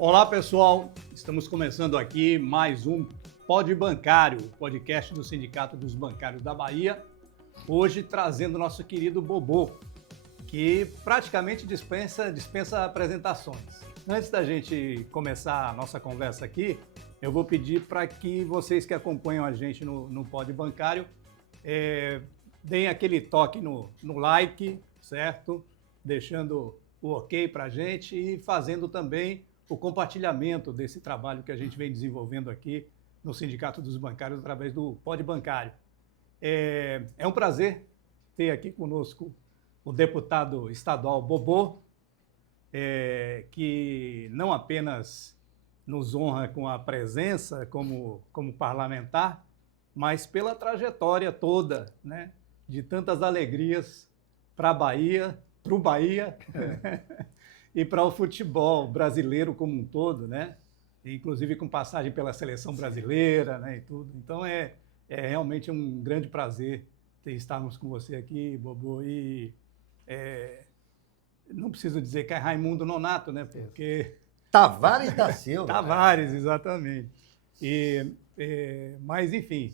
Olá, pessoal. Estamos começando aqui mais um Pod Bancário, podcast do Sindicato dos Bancários da Bahia. Hoje trazendo o nosso querido Bobô, que praticamente dispensa apresentações. Antes da gente começar a nossa conversa aqui, eu vou pedir para que vocês que acompanham a gente no Pod Bancário deem aquele toque no like, certo? Deixando o ok para a gente e fazendo também o compartilhamento desse trabalho que a gente vem desenvolvendo aqui no Sindicato dos Bancários através do Pod Bancário. É um prazer ter aqui conosco o deputado estadual Bobô, que não apenas nos honra com a presença como parlamentar, mas pela trajetória toda, né, de tantas alegrias para a Bahia, para o Bahia e para o futebol brasileiro como um todo, né? Inclusive com passagem pela seleção brasileira, né, e tudo. Então é realmente um grande prazer estarmos com você aqui, Bobô, e não preciso dizer que é Raimundo Nonato, né? Porque Tavares da Silva. Tavares, exatamente. Mas, enfim,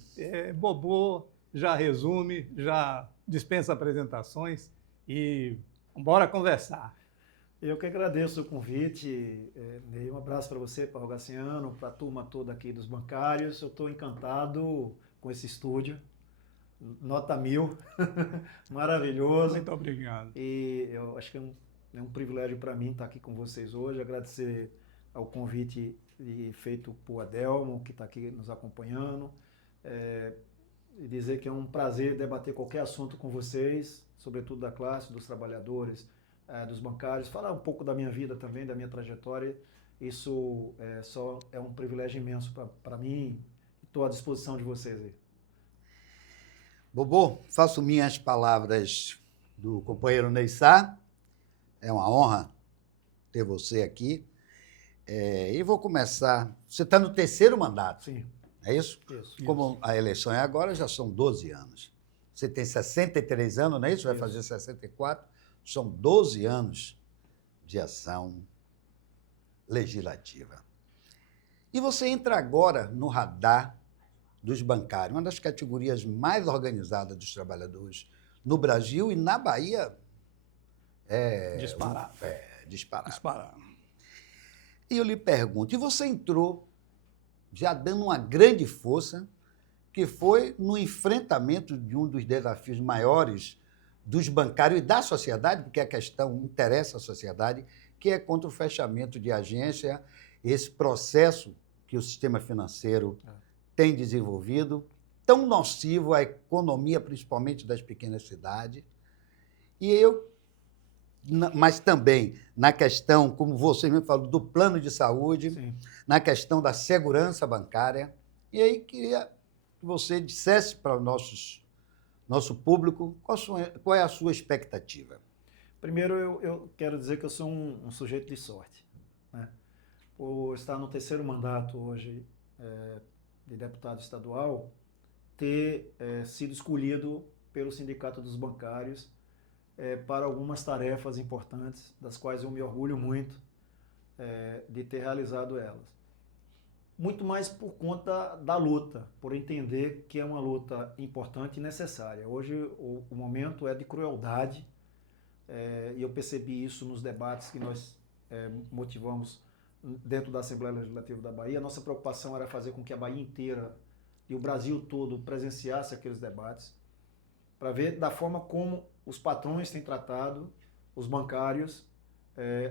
Bobô já resume, já dispensa apresentações e bora conversar. Eu que agradeço o convite, Ney. Um abraço para você, para o Rogaciano, para a turma toda aqui dos bancários. Eu estou encantado com esse estúdio, nota 1000, maravilhoso. Muito obrigado. E eu acho que é um privilégio para mim estar aqui com vocês hoje, agradecer ao convite feito por Adelmo, que está aqui nos acompanhando, e dizer que é um prazer debater qualquer assunto com vocês, sobretudo da classe, dos trabalhadores, dos bancários, falar um pouco da minha vida também, da minha trajetória. Isso é um privilégio imenso para mim. Estou à disposição de vocês aí. Bobô, faço minhas palavras do companheiro Neissá. É uma honra ter você aqui. E vou começar. Você está no terceiro mandato. Sim. É isso? Isso. Como a eleição é agora, já são 12 anos. Você tem 63 anos, não é isso? Vai fazer 64. São 12 anos de ação legislativa. E você entra agora no radar dos bancários, uma das categorias mais organizadas dos trabalhadores no Brasil e na Bahia. Disparado. Disparado. E eu lhe pergunto, e você entrou já dando uma grande força, que foi no enfrentamento de um dos desafios maiores dos bancários e da sociedade, porque a questão interessa a sociedade, que é contra o fechamento de agência, esse processo que o sistema financeiro tem desenvolvido, tão nocivo à economia, principalmente das pequenas cidades. Mas também na questão, como você mesmo falou, do plano de saúde, Sim. na questão da segurança bancária. E aí queria que você dissesse para o nosso público qual é a sua expectativa. Primeiro, eu quero dizer que eu sou um sujeito de sorte, né? Por estar no terceiro mandato hoje de deputado estadual, ter sido escolhido pelo Sindicato dos Bancários para algumas tarefas importantes, das quais eu me orgulho muito de ter realizado elas. Muito mais por conta da luta, por entender que é uma luta importante e necessária. Hoje o momento é de crueldade, e eu percebi isso nos debates que nós motivamos dentro da Assembleia Legislativa da Bahia. A nossa preocupação era fazer com que a Bahia inteira e o Brasil todo presenciasse aqueles debates, para ver da forma como os patrões têm tratado os bancários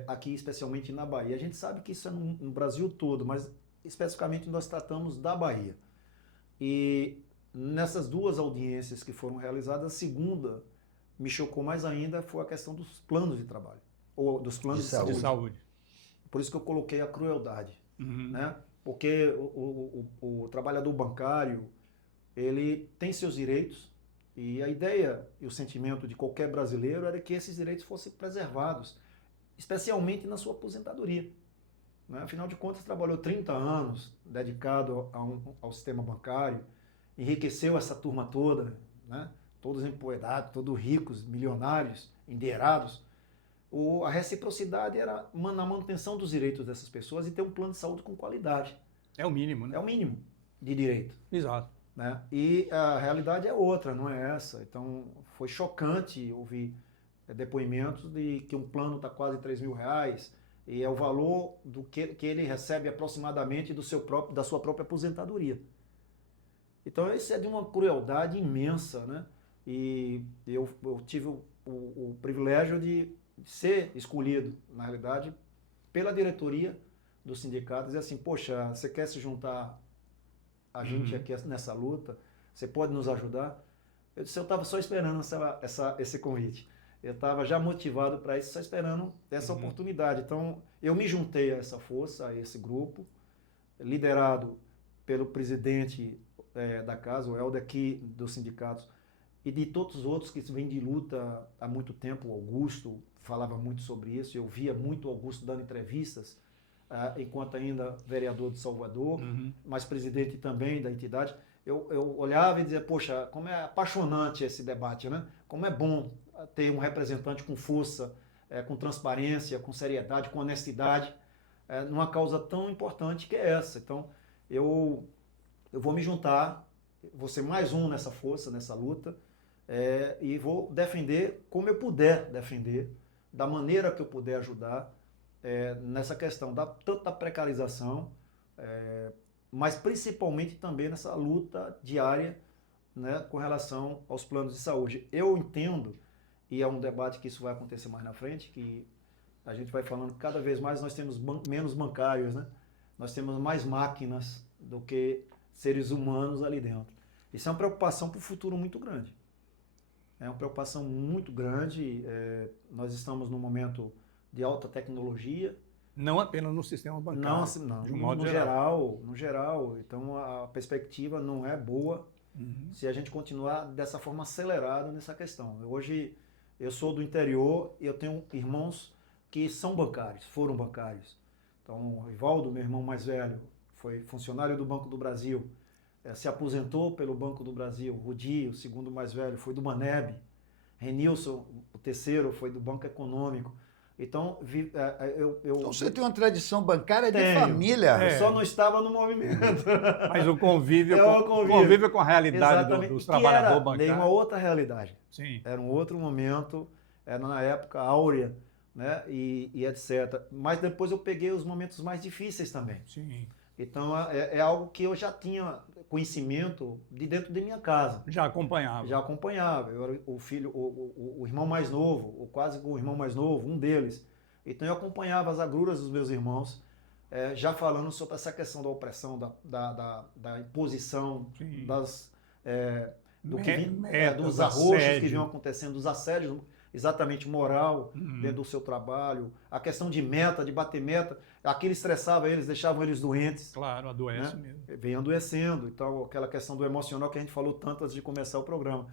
aqui, especialmente na Bahia. A gente sabe que isso é no Brasil todo, mas especificamente nós tratamos da Bahia. E nessas duas audiências que foram realizadas, a segunda me chocou mais ainda foi a questão dos planos de trabalho, ou dos planos de saúde. Por isso que eu coloquei a crueldade, né? Porque o trabalhador bancário, ele tem seus direitos, e a ideia e o sentimento de qualquer brasileiro era que esses direitos fossem preservados, especialmente na sua aposentadoria. Afinal de contas, trabalhou 30 anos dedicado ao sistema bancário, enriqueceu essa turma toda, né? Todos empoeirados, todos ricos, milionários, endinheirados. A reciprocidade era na manutenção dos direitos dessas pessoas e ter um plano de saúde com qualidade. É o mínimo, né? É o mínimo de direito. Exato. Né? E a realidade é outra, não é essa. Então, foi chocante ouvir depoimentos de que um plano está quase R$3.000 e é o valor do que ele recebe aproximadamente da sua própria aposentadoria. Então, isso é de uma crueldade imensa, né? E eu tive o privilégio de ser escolhido, na realidade, pela diretoria do sindicato, dizer assim, poxa, você quer se juntar a gente aqui nessa luta? Você pode nos ajudar? Eu disse, eu estava só esperando esse convite. Eu estava já motivado para isso, só esperando essa oportunidade. Então, eu me juntei a essa força, a esse grupo, liderado pelo presidente da casa, o Helder, aqui dos sindicatos, e de todos os outros que vêm de luta há muito tempo. O Augusto falava muito sobre isso, eu via muito o Augusto dando entrevistas, enquanto ainda vereador de Salvador, mas presidente também da entidade. Eu olhava e dizia, poxa, como é apaixonante esse debate, né? Como é bom ter um representante com força, com transparência, com seriedade, com honestidade, numa causa tão importante que é essa. Então, eu vou me juntar, vou ser mais um nessa força, nessa luta, e vou defender como eu puder defender, da maneira que eu puder ajudar, nessa questão tanto da precarização, mas principalmente também nessa luta diária, né, com relação aos planos de saúde. Eu entendo, e é um debate que isso vai acontecer mais na frente, que a gente vai falando que cada vez mais nós temos menos bancários, né? Nós temos mais máquinas do que seres humanos ali dentro. Isso é uma preocupação para o futuro muito grande. É uma preocupação muito grande. Nós estamos num momento de alta tecnologia. Não apenas no sistema bancário. Não, de um modo no geral. Então, a perspectiva não é boa se a gente continuar dessa forma acelerada nessa questão. Hoje, eu sou do interior e eu tenho irmãos que são bancários, foram bancários. Então, o Rivaldo, meu irmão mais velho, foi funcionário do Banco do Brasil, se aposentou pelo Banco do Brasil. Rudi, o segundo mais velho, foi do Maneb. Renilson, o terceiro, foi do Banco Econômico. Então, então você tem uma tradição bancária de família. Eu só não estava no movimento. Mas o convívio com a realidade dos trabalhadores bancários. Era uma outra realidade. Sim. Era um outro momento, era na época áurea, né, e etc. Mas depois eu peguei os momentos mais difíceis também. Sim. Então, é algo que eu já tinha conhecimento de dentro de minha casa. Já acompanhava. Já acompanhava. Eu era o filho, o irmão mais novo, ou quase o irmão mais novo, um deles. Então, eu acompanhava as agruras dos meus irmãos, já falando sobre essa questão da opressão, da imposição, dos arroxos que vinham acontecendo, dos assédios, exatamente moral, dentro do seu trabalho, a questão de meta, de bater meta, aquilo estressava eles, deixavam eles doentes. Claro, adoece, né? Mesmo. Vem adoecendo, então aquela questão do emocional que a gente falou tanto antes de começar o programa.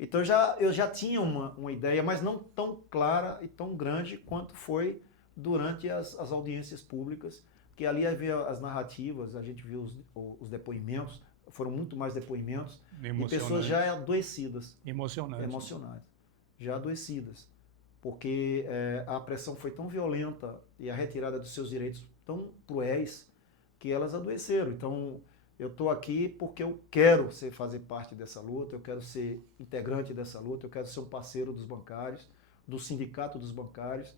Então eu já tinha uma ideia, mas não tão clara e tão grande quanto foi durante as audiências públicas, que ali havia as narrativas, a gente viu os depoimentos, foram muito mais depoimentos, de pessoas já adoecidas. Emocionais. Já adoecidas, porque a pressão foi tão violenta e a retirada dos seus direitos tão cruéis que elas adoeceram. Então, eu estou aqui porque eu quero fazer parte dessa luta, eu quero ser integrante dessa luta, eu quero ser um parceiro dos bancários, do sindicato dos bancários,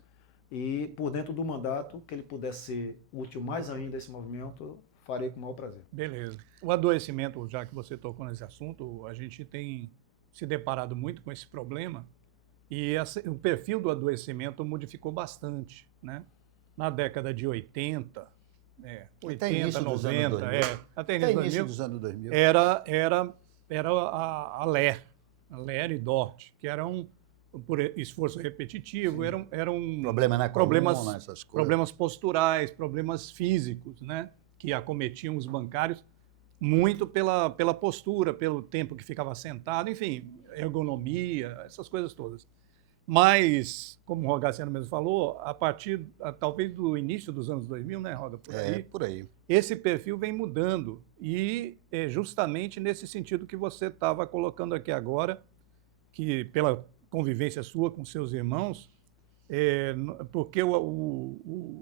e por dentro do mandato, que ele puder ser útil mais ainda a esse movimento, farei com o maior prazer. Beleza. O adoecimento, já que você tocou nesse assunto, a gente tem se deparado muito com esse problema. E o perfil do adoecimento modificou bastante, né? Na década de 80, 90, até início dos anos 2000, era a LER e DORT, que eram, por esforço repetitivo, eram problemas posturais, problemas físicos, né? Que acometiam os bancários muito pela postura, pelo tempo que ficava sentado, enfim, ergonomia, essas coisas todas. Mas, como o Rogaciano mesmo falou, a partir talvez do início dos anos 2000, né, Roga? Por aí. Esse perfil vem mudando e é justamente nesse sentido que você estava colocando aqui agora, que pela convivência sua com seus irmãos, porque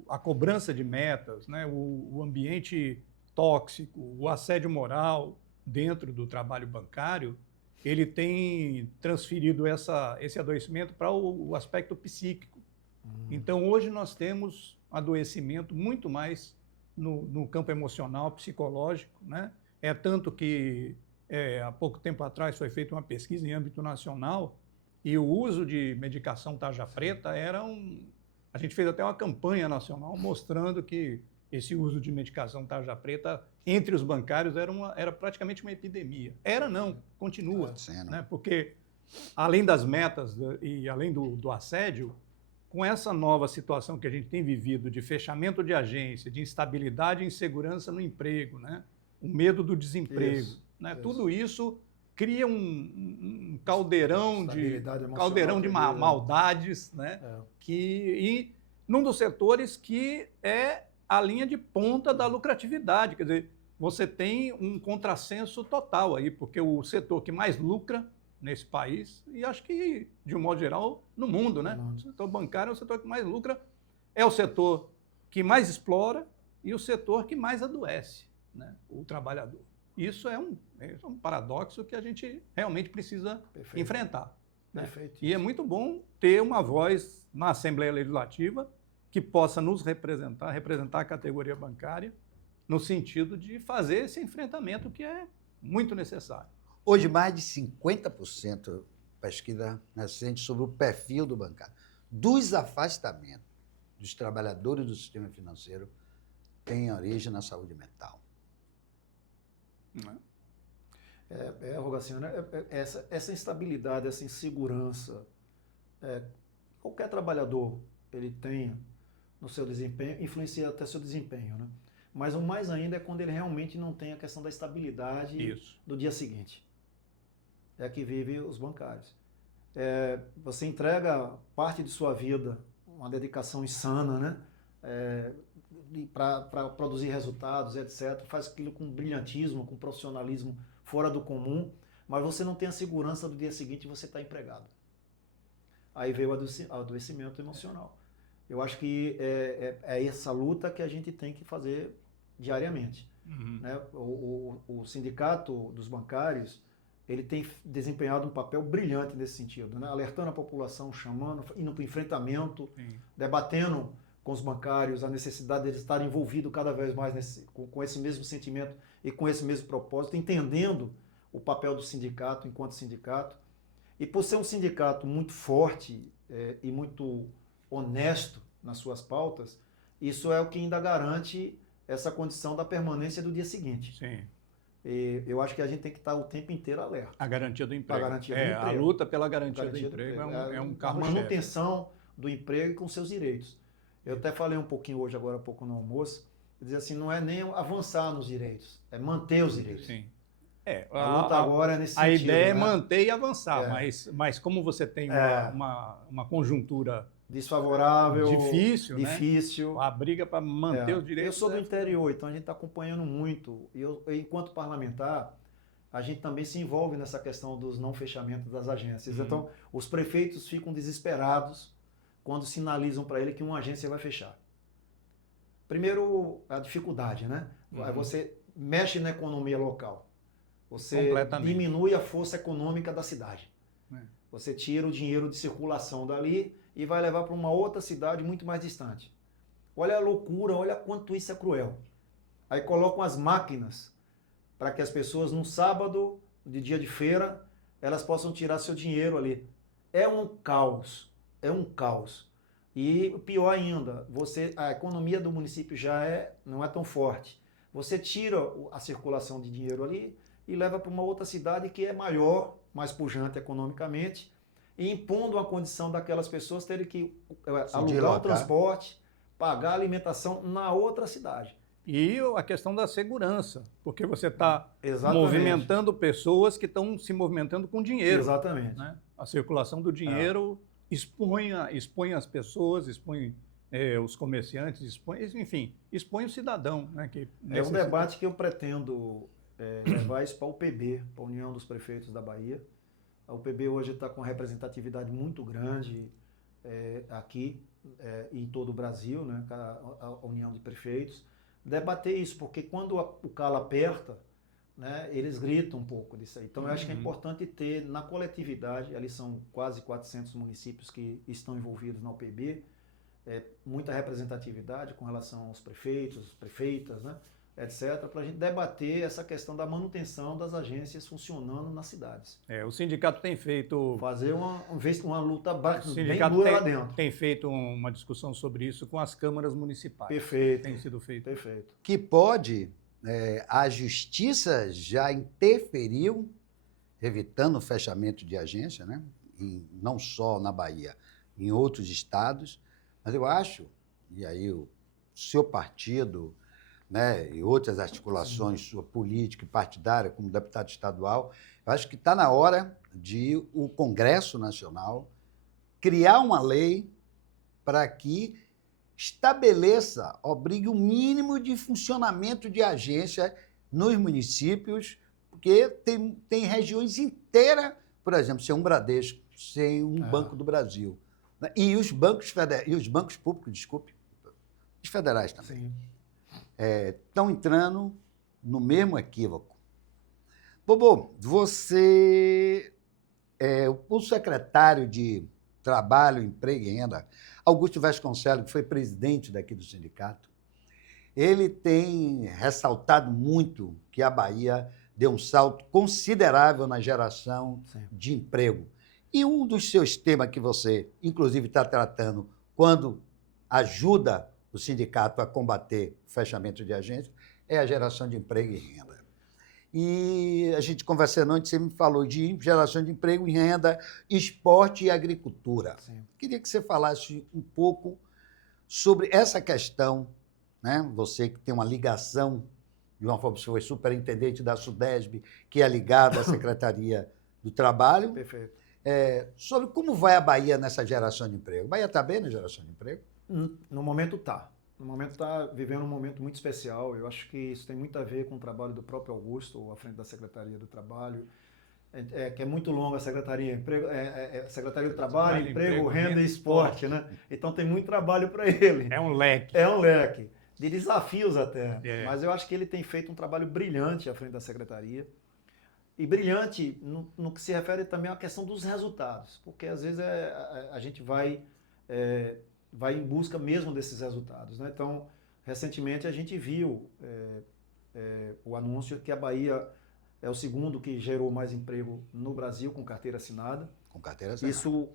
a cobrança de metas, né, o ambiente tóxico, o assédio moral dentro do trabalho bancário, ele tem transferido esse adoecimento para o aspecto psíquico. Então, hoje nós temos adoecimento muito mais no campo emocional, psicológico, né? É tanto que há pouco tempo atrás foi feita uma pesquisa em âmbito nacional e o uso de medicação tarja preta a gente fez até uma campanha nacional mostrando que esse uso de medicação tarja preta entre os bancários era praticamente uma epidemia. Era não, continua, né? Porque além das metas e além do assédio, com essa nova situação que a gente tem vivido de fechamento de agência, de instabilidade e insegurança no emprego, né? O medo do desemprego, né? Tudo isso cria um caldeirão de maldades, né? E num dos setores que é a linha de ponta da lucratividade, quer dizer, você tem um contrassenso total aí, porque o setor que mais lucra nesse país, e acho que, de um modo geral, no mundo, né? O setor bancário é o setor que mais lucra, é o setor que mais explora e o setor que mais adoece, né? O trabalhador. Isso é um paradoxo que a gente realmente precisa enfrentar. Né? E é muito bom ter uma voz na Assembleia Legislativa que possa nos representar a categoria bancária, no sentido de fazer esse enfrentamento que é muito necessário. Hoje, mais de 50% pesquisa recente sobre o perfil do bancário. Dos afastamentos dos trabalhadores do sistema financeiro tem origem na saúde mental. Rogaciano, essa instabilidade, essa insegurança, qualquer trabalhador ele tenha no seu desempenho, influencia até seu desempenho, né? Mas o mais ainda é quando ele realmente não tem a questão da estabilidade do dia seguinte. É que vive os bancários. Você entrega parte de sua vida, uma dedicação insana, né? Para produzir resultados, etc. Faz aquilo com brilhantismo, com profissionalismo fora do comum, mas você não tem a segurança do dia seguinte você está empregado. Aí veio o adoecimento emocional. Eu acho que é essa luta que a gente tem que fazer diariamente. Né? O sindicato dos bancários, ele tem desempenhado um papel brilhante nesse sentido, né? Alertando a população, chamando, indo para o enfrentamento, debatendo com os bancários a necessidade de eles estarem envolvidos cada vez mais com esse mesmo sentimento e com esse mesmo propósito, entendendo o papel do sindicato enquanto sindicato. E por ser um sindicato muito forte e muito honesto nas suas pautas, isso é o que ainda garante essa condição da permanência do dia seguinte. Sim. E eu acho que a gente tem que estar o tempo inteiro alerta. A garantia do emprego. A garantia do emprego. A luta pela garantia do emprego é um carro-chefe. A manutenção do emprego e com seus direitos. Eu até falei um pouquinho hoje, agora há pouco no almoço, dizer assim, não é nem avançar nos direitos, é manter os direitos. Sim. A luta agora é nesse sentido. A ideia é manter e avançar, mas como você tem uma conjuntura desfavorável, difícil, né? A briga para manter os direitos. Eu sou do interior, então a gente está acompanhando muito. E eu, enquanto parlamentar, a gente também se envolve nessa questão dos não fechamentos das agências. Então, os prefeitos ficam desesperados quando sinalizam para ele que uma agência vai fechar. Primeiro, a dificuldade, né? Você mexe na economia local. Você diminui a força econômica da cidade. Você tira o dinheiro de circulação dali e vai levar para uma outra cidade muito mais distante. Olha a loucura, olha quanto isso é cruel. Aí colocam as máquinas para que as pessoas, num sábado, de dia de feira, elas possam tirar seu dinheiro ali. É um caos. É um caos. E pior ainda, a economia do município não é tão forte. Você tira a circulação de dinheiro ali e leva para uma outra cidade que é maior, mais pujante economicamente, e impondo a condição daquelas pessoas terem que alugar o transporte, pagar a alimentação na outra cidade. E a questão da segurança, porque você está movimentando pessoas que estão se movimentando com dinheiro. Exatamente. Né? A circulação do dinheiro expõe as pessoas, expõe os comerciantes, expõe o cidadão. Né, é um debate que eu pretendo levar isso para a UPB, para a União dos Prefeitos da Bahia. A UPB hoje está com uma representatividade muito grande aqui e em todo o Brasil, né, a União de Prefeitos, debater isso, porque quando o calo aperta, né, eles gritam um pouco disso aí. Então, eu acho que é importante ter na coletividade, ali são quase 400 municípios que estão envolvidos na UPB, muita representatividade com relação aos prefeitos, prefeitas, né, etc., para a gente debater essa questão da manutenção das agências funcionando nas cidades. O sindicato tem feito... Fazer uma luta O bem sindicato dura lá dentro. tem feito uma discussão sobre isso com as câmaras municipais. Perfeito. Tem sido feito. Perfeito. Que pode, a justiça já interferiu, evitando o fechamento de agência, né? Não só na Bahia, em outros estados, mas eu acho, e aí o seu partido, né, e outras articulações, sua política e partidária, como deputado estadual, eu acho que está na hora de o Congresso Nacional criar uma lei para que estabeleça, obrigue o mínimo de funcionamento de agência nos municípios, porque tem regiões inteiras, por exemplo, sem um Bradesco, sem um Banco do Brasil. Né? E os bancos públicos, desculpe, os federais também. Sim. Estão entrando no mesmo equívoco. Bobo, você o secretário de Trabalho, Emprego e Renda, Augusto Vasconcelos, que foi presidente daqui do sindicato, ele tem ressaltado muito que a Bahia deu um salto considerável na geração de emprego. E um dos seus temas que você, inclusive, está tratando quando ajuda o sindicato a combater o fechamento de agências é a geração de emprego e renda. E a gente conversando antes, você me falou de geração de emprego e renda, esporte e agricultura. Sim. Queria que você falasse um pouco sobre essa questão, né? Você que tem uma ligação, de uma forma, você foi superintendente da SUDESB, que é ligada à Secretaria do Trabalho. Perfeito. Sobre como vai a Bahia nessa geração de emprego. A Bahia está bem na geração de emprego? No momento está. No momento está vivendo um momento muito especial. Eu acho que isso tem muito a ver com o trabalho do próprio Augusto, à frente da Secretaria do Trabalho, que é muito longa a Secretaria, Secretaria do Trabalho, Emprego, Renda e Esporte, né? Então tem muito trabalho para ele. É um leque. É um leque. De desafios até. Mas eu acho que ele tem feito um trabalho brilhante à frente da Secretaria. E brilhante no que se refere também à questão dos resultados. Porque às vezes a gente vai em busca mesmo desses resultados, né? Então, recentemente a gente viu o anúncio que a Bahia é o segundo que gerou mais emprego no Brasil com carteira assinada. Com carteira assinada. Isso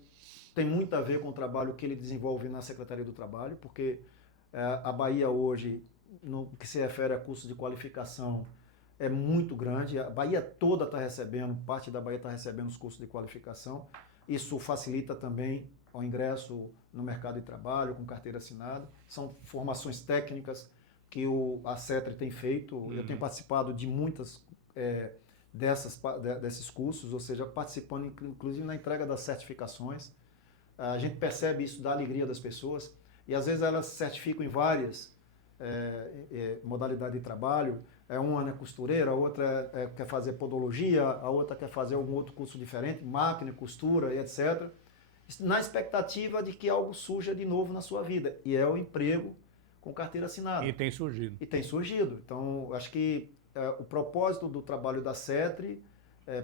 tem muito a ver com o trabalho que ele desenvolve na Secretaria do Trabalho, porque a Bahia hoje, no que se refere a curso de qualificação, é muito grande. A Bahia toda está recebendo, parte da Bahia está recebendo os cursos de qualificação. Isso facilita também o ingresso no mercado de trabalho com carteira assinada. São formações técnicas que a CETRE tem feito. Eu tenho participado de muitas desses cursos, ou seja, participando inclusive na entrega das certificações. A gente percebe isso da alegria das pessoas e às vezes elas se certificam em várias modalidades de trabalho. Uma é costureira, a outra quer fazer podologia, a outra quer fazer algum outro curso diferente, máquina, costura e etc., na expectativa de que algo surja de novo na sua vida, e é o emprego com carteira assinada. E tem surgido. Então, acho que o propósito do trabalho da CETRE,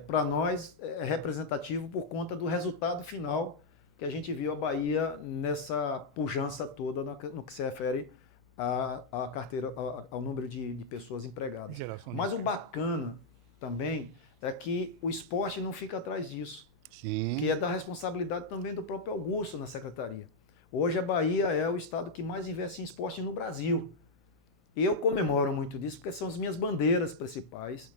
para nós, é representativo por conta do resultado final que a gente viu a Bahia nessa pujança toda no que se refere à carteira, ao número de pessoas empregadas. Mas o bacana também é que o esporte não fica atrás disso. Sim. Que é da responsabilidade também do próprio Augusto na Secretaria. Hoje a Bahia é o estado que mais investe em esporte no Brasil. E eu comemoro muito disso porque são as minhas bandeiras principais,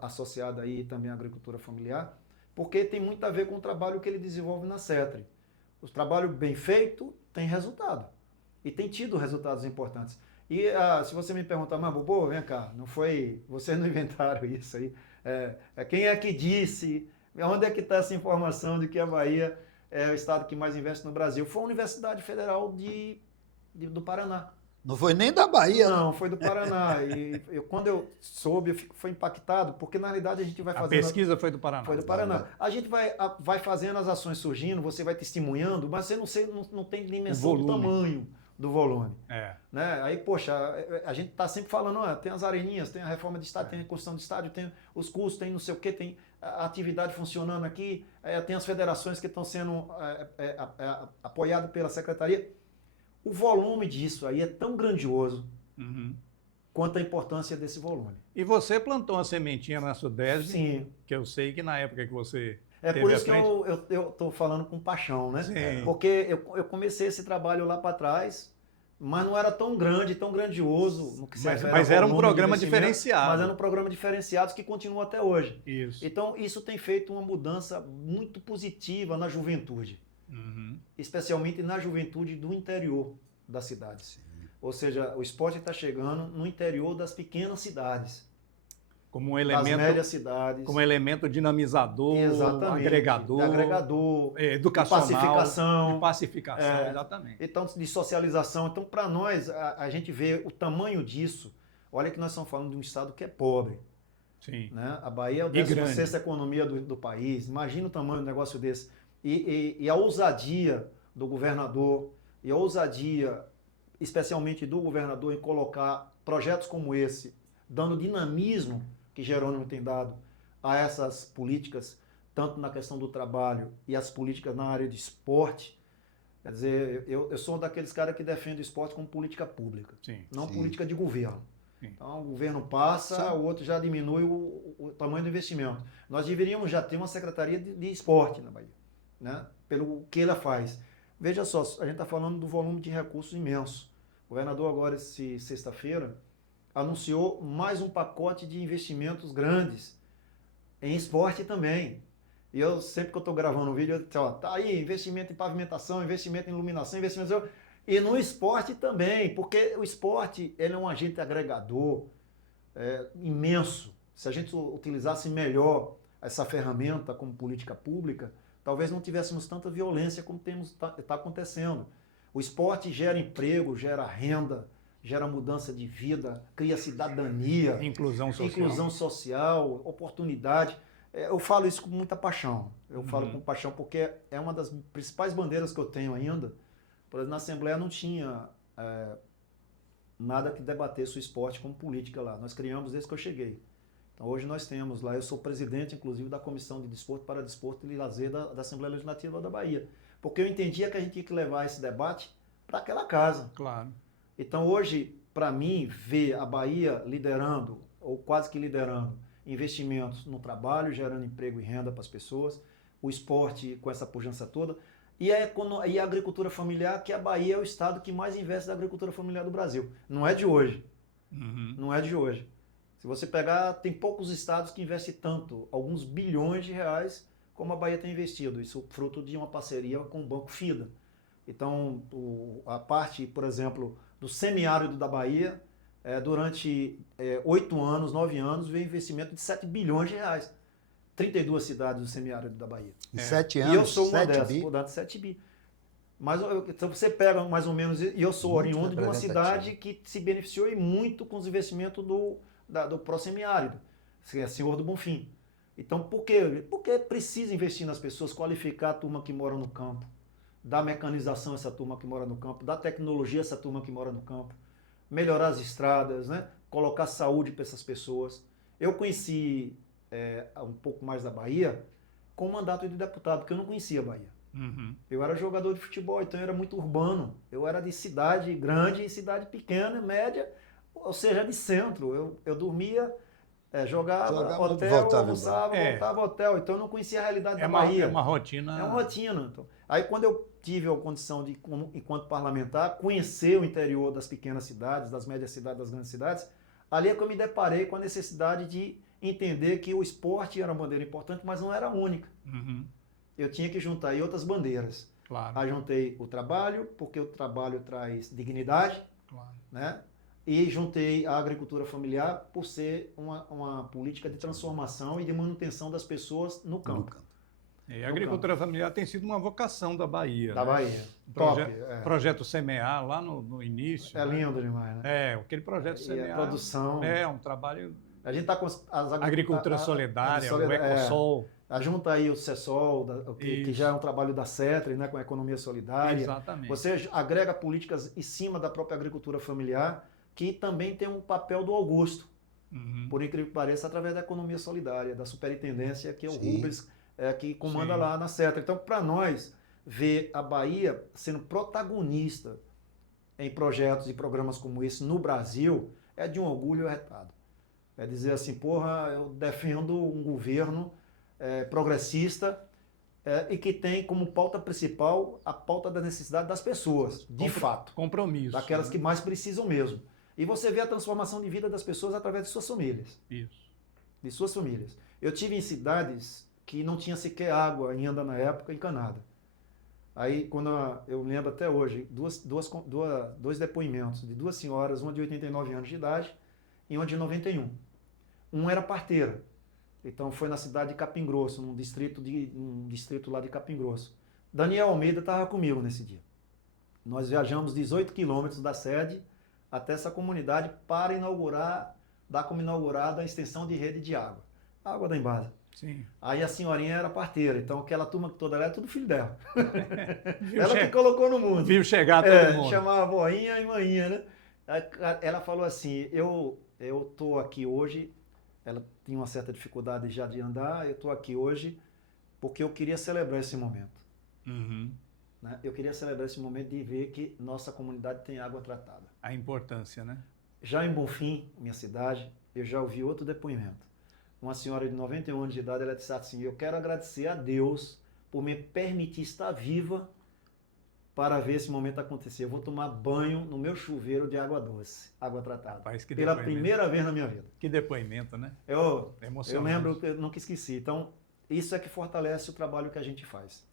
associada aí também à agricultura familiar, porque tem muito a ver com o trabalho que ele desenvolve na CETRE. O trabalho bem feito tem resultado. E tem tido resultados importantes. E se você me perguntar, mas Bobo, vem cá, vocês não inventaram isso aí. Quem é que disse? Onde é que está essa informação de que a Bahia é o estado que mais investe no Brasil? Foi a Universidade Federal do Paraná. Não foi nem da Bahia, Não, foi do Paraná. E quando eu soube, fui impactado, porque na realidade a gente vai A fazendo... pesquisa foi do Paraná. Foi do Paraná. A gente vai fazendo as ações surgindo, você vai testemunhando, mas você não tem dimensão do tamanho do volume. É. Né? Aí, poxa, a gente está sempre falando, tem as areninhas, tem a reforma de estádio, tem a construção de estádio, tem os custos, tem não sei o quê, tem a atividade funcionando aqui, tem as federações que estão sendo apoiadas pela secretaria. O volume disso aí é tão grandioso quanto a importância desse volume. E você plantou uma sementinha na Sudesb, Sim. que eu sei que na época que você É teve por à isso que frente... eu estou falando com paixão, né? Sim. Porque eu comecei esse trabalho lá para trás, mas não era tão grande, tão grandioso no que se refere Mas ao era um volume de programa investimento, diferenciado. Mas era um programa diferenciado que continua até hoje. Isso. Então, isso tem feito uma mudança muito positiva na juventude, especialmente na juventude do interior das cidades. Ou seja, o esporte está chegando no interior das pequenas cidades. Como um Das elemento, médias cidades. como elemento dinamizador, Exatamente, agregador, educacional, de pacificação, exatamente. Então, de socialização. Então, para nós, a gente vê o tamanho disso. Olha que nós estamos falando de um estado que é pobre. Sim. Né? A Bahia é a 16ª economia do país. Imagina o tamanho do negócio desse. E a ousadia do governador, e a ousadia, especialmente do governador, em colocar projetos como esse, dando dinamismo que Jerônimo tem dado a essas políticas, tanto na questão do trabalho e as políticas na área de esporte. Quer dizer, eu sou um daqueles caras que defende o esporte como política pública, não política de governo. Sim. Então, o governo passa, o outro já diminui o tamanho do investimento. Nós deveríamos já ter uma secretaria de esporte na Bahia, né? Pelo que ela faz. Veja só, a gente está falando do volume de recursos imenso. O governador agora, sexta-feira, anunciou mais um pacote de investimentos grandes em esporte também. E eu, sempre que eu estou gravando um vídeo, eu digo, tá aí, investimento em pavimentação, investimento em iluminação, investimento... E no esporte também, porque o esporte ele é um agente agregador imenso. Se a gente utilizasse melhor essa ferramenta como política pública, talvez não tivéssemos tanta violência como está acontecendo. O esporte gera emprego, gera renda, gera mudança de vida, cria cidadania, inclusão social, oportunidade. Eu falo isso com muita paixão. Eu falo com paixão porque é uma das principais bandeiras que eu tenho ainda. Por exemplo, na Assembleia não tinha nada que debatesse o esporte como política lá. Nós criamos desde que eu cheguei. Então hoje nós temos lá, eu sou presidente inclusive da Comissão de Desporto, para Desporto e Lazer da Assembleia Legislativa da Bahia. Porque eu entendia que a gente tinha que levar esse debate para aquela casa. Claro. Então hoje, para mim, ver a Bahia liderando, ou quase que liderando, investimentos no trabalho, gerando emprego e renda para as pessoas, o esporte com essa pujança toda, e a agricultura familiar, que a Bahia é o estado que mais investe na agricultura familiar do Brasil. Não é de hoje. Não é de hoje. Se você pegar, tem poucos estados que investem tanto, alguns bilhões de reais, como a Bahia tem investido. Isso fruto de uma parceria com o Banco FIDA. Então, a parte, por exemplo, do semiárido da Bahia, durante 8 anos, 9 anos, veio investimento de 7 bilhões de reais. 32 cidades do semiárido da Bahia. Em 7 anos, e eu sou uma 7 dessas, bi. portanto, 7 bi. Mas então você pega mais ou menos, e eu sou Muito oriundo de uma representativo. cidade que se beneficiou muito com os investimentos do pró-semiárido, que é Senhor do Bonfim. Então, por quê? Porque precisa investir nas pessoas, qualificar a turma que mora no campo, dar mecanização a essa turma que mora no campo, dar tecnologia a essa turma que mora no campo, melhorar as estradas, né? Colocar saúde para essas pessoas. Eu conheci um pouco mais da Bahia com o mandato de deputado, porque eu não conhecia a Bahia. Eu era jogador de futebol, então eu era muito urbano. Eu era de cidade grande e cidade pequena, média, ou seja, de centro. Eu dormia, jogava hotel, almoçava, voltava ao hotel. Então eu não conhecia a realidade da Bahia. É uma rotina. É uma rotina. Então. Aí quando eu tive a condição de, enquanto parlamentar, conhecer o interior das pequenas cidades, das médias cidades, das grandes cidades, ali é que eu me deparei com a necessidade de entender que o esporte era uma bandeira importante, mas não era a única. Eu tinha que juntar aí outras bandeiras. Claro. Aí juntei o trabalho, porque o trabalho traz dignidade, né? E juntei a agricultura familiar por ser uma política de transformação e de manutenção das pessoas no campo. E a agricultura familiar tem sido uma vocação da Bahia. Da né? Bahia. Projeto Semear, lá no início. É lindo demais, né? Aquele projeto E Semear. a produção. É um trabalho. A gente está com as Agricultura solidária, o Ecosol. Junta aí o CESOL, que já é um trabalho da CETRE, né, com a economia solidária. Exatamente. Você agrega políticas em cima da própria agricultura familiar, que também tem um papel do Augusto, por incrível que pareça, através da economia solidária, da superintendência, que é o Rubens, que comanda lá na CETRE. Então, para nós, ver a Bahia sendo protagonista em projetos e programas como esse no Brasil, é de um orgulho arretado. É dizer assim, porra, eu defendo um governo progressista e que tem como pauta principal a pauta da necessidade das pessoas, de fato. Compromisso. Daquelas que mais precisam mesmo. E você vê a transformação de vida das pessoas através de suas famílias. Isso. De suas famílias. Eu tive em cidades que não tinha sequer água ainda na época encanada. Aí, quando eu lembro até hoje, dois depoimentos de duas senhoras, uma de 89 anos de idade e uma de 91. Um era parteira. Então foi na cidade de Capim Grosso, num distrito lá de Capim Grosso. Daniel Almeida estava comigo nesse dia. Nós viajamos 18 quilômetros da sede até essa comunidade para dar como inaugurada a extensão de rede de água. Água da Embasa. Sim. Aí a senhorinha era parteira, então aquela turma toda lá é tudo filho dela. Ela que colocou no mundo. Viu chegar todo mundo. Chamava voinha e maninha, né? Ela falou assim, eu tô aqui hoje, ela tinha uma certa dificuldade já de andar, eu tô aqui hoje porque eu queria celebrar esse momento. Né? Eu queria celebrar esse momento de ver que nossa comunidade tem água tratada. A importância, né? Já em Bonfim, minha cidade, eu já ouvi outro depoimento. Uma senhora de 91 anos de idade, ela disse assim, eu quero agradecer a Deus por me permitir estar viva para ver esse momento acontecer. Eu vou tomar banho no meu chuveiro de água doce, água tratada. Rapaz, pela primeira vez na minha vida. Que depoimento, né? Eu lembro, eu nunca esqueci. Então, isso é que fortalece o trabalho que a gente faz.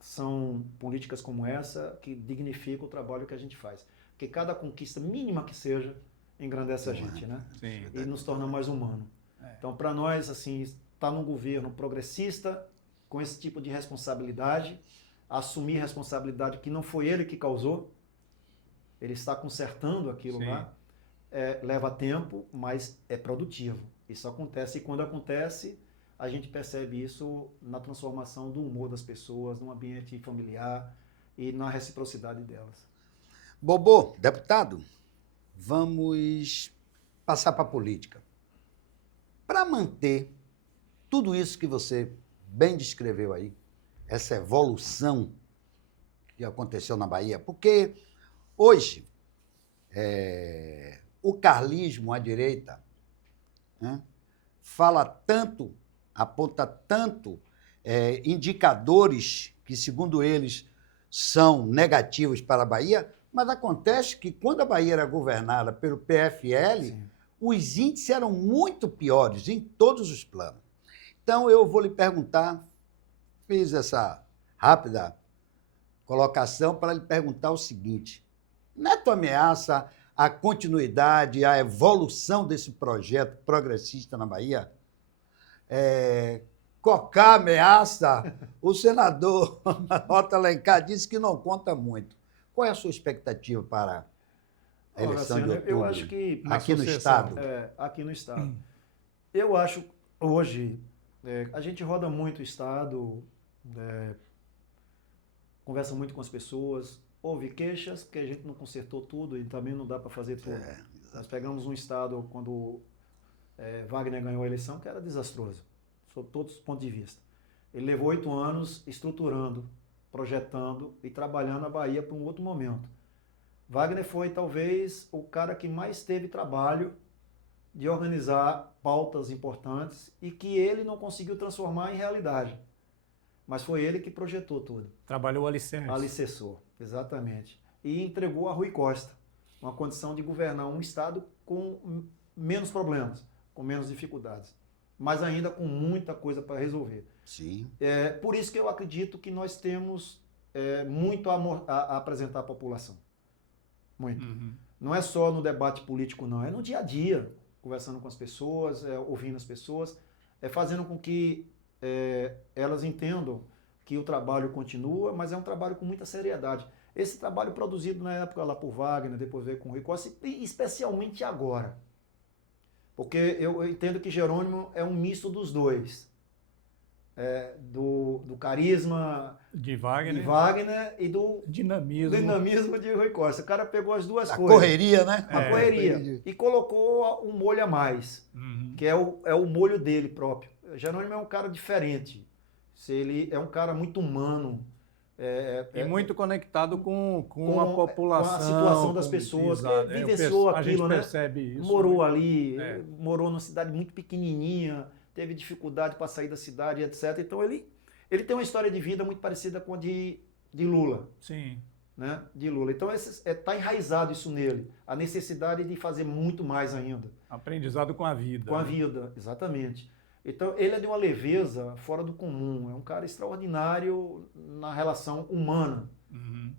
São políticas como essa que dignificam o trabalho que a gente faz. Porque cada conquista mínima que seja, engrandece a gente, né? Sim. E nos torna mais humano. Então, para nós, assim, estar num governo progressista, com esse tipo de responsabilidade, assumir responsabilidade que não foi ele que causou, ele está consertando aquilo lá, leva tempo, mas é produtivo. Isso acontece, e quando acontece, a gente percebe isso na transformação do humor das pessoas, no ambiente familiar e na reciprocidade delas. Bobô, deputado, vamos passar para a política. Para manter tudo isso que você bem descreveu aí, essa evolução que aconteceu na Bahia, porque hoje o carlismo à direita, né, fala tanto, aponta tanto indicadores que, segundo eles, são negativos para a Bahia, mas acontece que quando a Bahia era governada pelo PFL, os índices eram muito piores em todos os planos. Então, eu vou lhe perguntar, fiz essa rápida colocação para lhe perguntar o seguinte, Neto ameaça a continuidade, a evolução desse projeto progressista na Bahia? Cocá ameaça, o senador Otto Alencar disse que não conta muito. Qual é a sua expectativa para a eleição de outubro? Eu acho que aqui no Estado? Aqui no Estado. Eu acho, hoje, a gente roda muito o Estado, conversa muito com as pessoas, houve queixas, porque a gente não consertou tudo e também não dá para fazer tudo. Nós pegamos um Estado, quando Wagner ganhou a eleição, que era desastroso, sob todos os pontos de vista. Ele levou 8 anos estruturando, projetando e trabalhando a Bahia para um outro momento. Wagner foi, talvez, o cara que mais teve trabalho de organizar pautas importantes e que ele não conseguiu transformar em realidade. Mas foi ele que projetou tudo. Trabalhou o alicerce. Alicerçou, exatamente. E entregou a Rui Costa uma condição de governar um Estado com menos problemas, com menos dificuldades, mas ainda com muita coisa para resolver. Sim. Por isso que eu acredito que nós temos muito a apresentar à população. Muito. Não é só no debate político, não. É no dia a dia, conversando com as pessoas, ouvindo as pessoas, fazendo com que elas entendam que o trabalho continua, mas é um trabalho com muita seriedade. Esse trabalho produzido na época lá por Wagner, depois veio com o Rui Costa, e especialmente agora. Porque eu entendo que Jerônimo é um misto dos dois. Do carisma De Wagner. de Wagner e do Dinamismo. de Rui Costa. O cara pegou as duas A coisas. correria, né? A correria. E colocou um molho a mais, que é o molho dele próprio. Jerônimo é um cara diferente. Ele é um cara muito humano. E muito conectado com a com população. a situação das pessoas, exato. que vivenciou A gente aquilo, né? percebe isso. Morou né? ali, morou numa cidade muito pequenininha, teve dificuldade para sair da cidade, etc. Então ele tem uma história de vida muito parecida com a de Lula. Sim. Né? De Lula. Então está enraizado isso nele, a necessidade de fazer muito mais ainda. Aprendizado com a vida. Com a né? vida, exatamente. Então ele é de uma leveza fora do comum, é um cara extraordinário na relação humana. Uhum.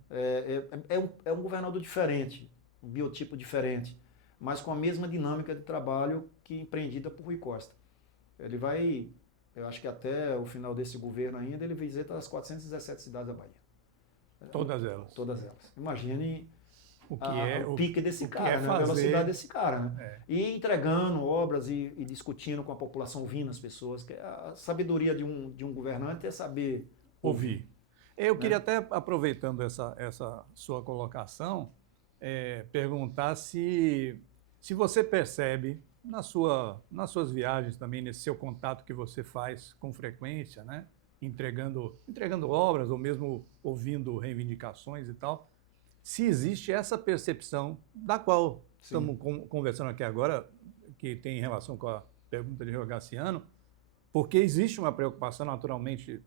É um governador diferente, um biotipo diferente, mas com a mesma dinâmica de trabalho que empreendida por Rui Costa. Ele vai, eu acho que até o final desse governo ainda, ele visita as 417 cidades da Bahia. Todas elas. Todas elas. Imagine O pique desse cara, né? A fazer... velocidade desse cara. Né? E entregando obras e discutindo com a população, ouvindo as pessoas. Que a sabedoria de um governante é saber ouvir. Eu queria até, aproveitando essa sua colocação, perguntar se você percebe, nas suas viagens também, nesse seu contato que você faz com frequência, né? entregando obras ou mesmo ouvindo reivindicações e tal, se existe essa percepção da qual estamos conversando aqui agora, que tem relação com a pergunta de Rogaciano, porque existe uma preocupação naturalmente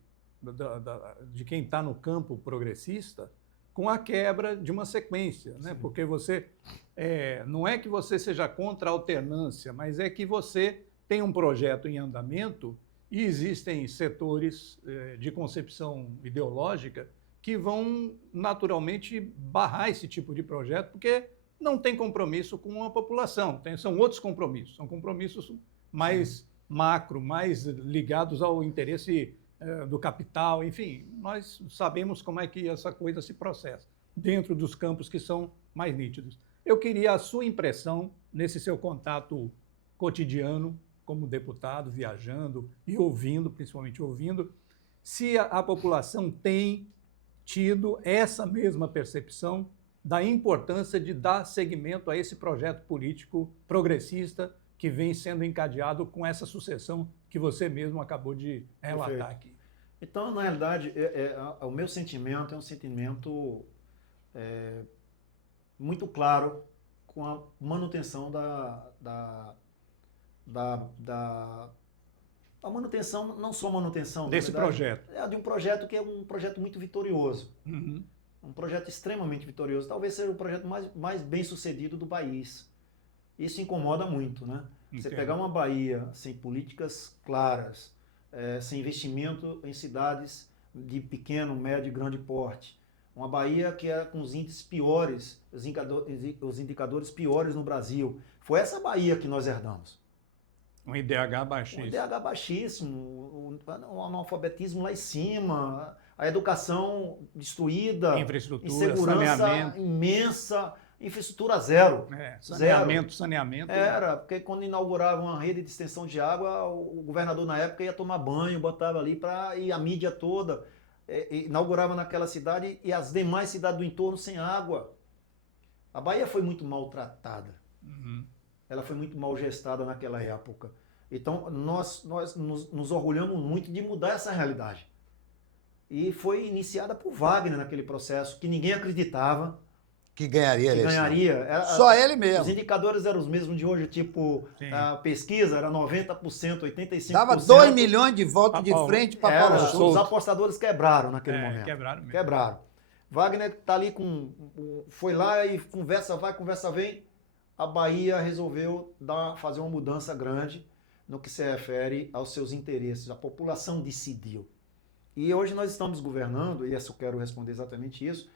de quem está no campo progressista com a quebra de uma sequência, né? Porque você não é que você seja contra a alternância, mas é que você tem um projeto em andamento e existem setores de concepção ideológica que vão naturalmente barrar esse tipo de projeto, porque não tem compromisso com a população, são outros compromissos, são compromissos mais macro, mais ligados ao interesse do capital, enfim, nós sabemos como é que essa coisa se processa dentro dos campos que são mais nítidos. Eu queria a sua impressão nesse seu contato cotidiano como deputado, viajando e ouvindo, principalmente ouvindo, se a população tem tido essa mesma percepção da importância de dar seguimento a esse projeto político progressista que vem sendo encadeado com essa sucessão que você mesmo acabou de relatar aqui. Então, na realidade, o meu sentimento é um sentimento muito claro com a manutenção a manutenção, não só a manutenção desse projeto. De um projeto que é um projeto muito vitorioso. Uhum. Um projeto extremamente vitorioso. Talvez seja o projeto mais bem sucedido do país. Isso incomoda muito, né? Entendo. Você pegar uma Bahia sem políticas claras, sem investimento em cidades de pequeno, médio e grande porte. Uma Bahia que era com os índices piores, os indicadores piores no Brasil. Foi essa Bahia que nós herdamos. Um IDH baixíssimo. Um IDH baixíssimo, um analfabetismo lá em cima, a educação destruída, infraestrutura, insegurança saneamento imensa, infraestrutura zero. Saneamento. Era, porque quando inauguravam uma rede de extensão de água, o governador na época ia tomar banho, botava ali e a mídia toda inaugurava naquela cidade e as demais cidades do entorno sem água. A Bahia foi muito maltratada. Uhum. Ela foi muito mal gestada naquela época. Então, nós nos orgulhamos muito de mudar essa realidade. E foi iniciada por Wagner naquele processo, que ninguém acreditava que ganharia. Só ele mesmo. Os indicadores eram os mesmos de hoje, tipo, a pesquisa era 90%, 85%. Dava 2 milhões de votos de frente para Paulo Souto. Os apostadores quebraram naquele momento. Quebraram mesmo. Quebraram. Wagner está ali foi lá e conversa vai, conversa vem. A Bahia resolveu fazer uma mudança grande no que se refere aos seus interesses. A população decidiu. E hoje nós estamos governando, e eu quero responder exatamente isso,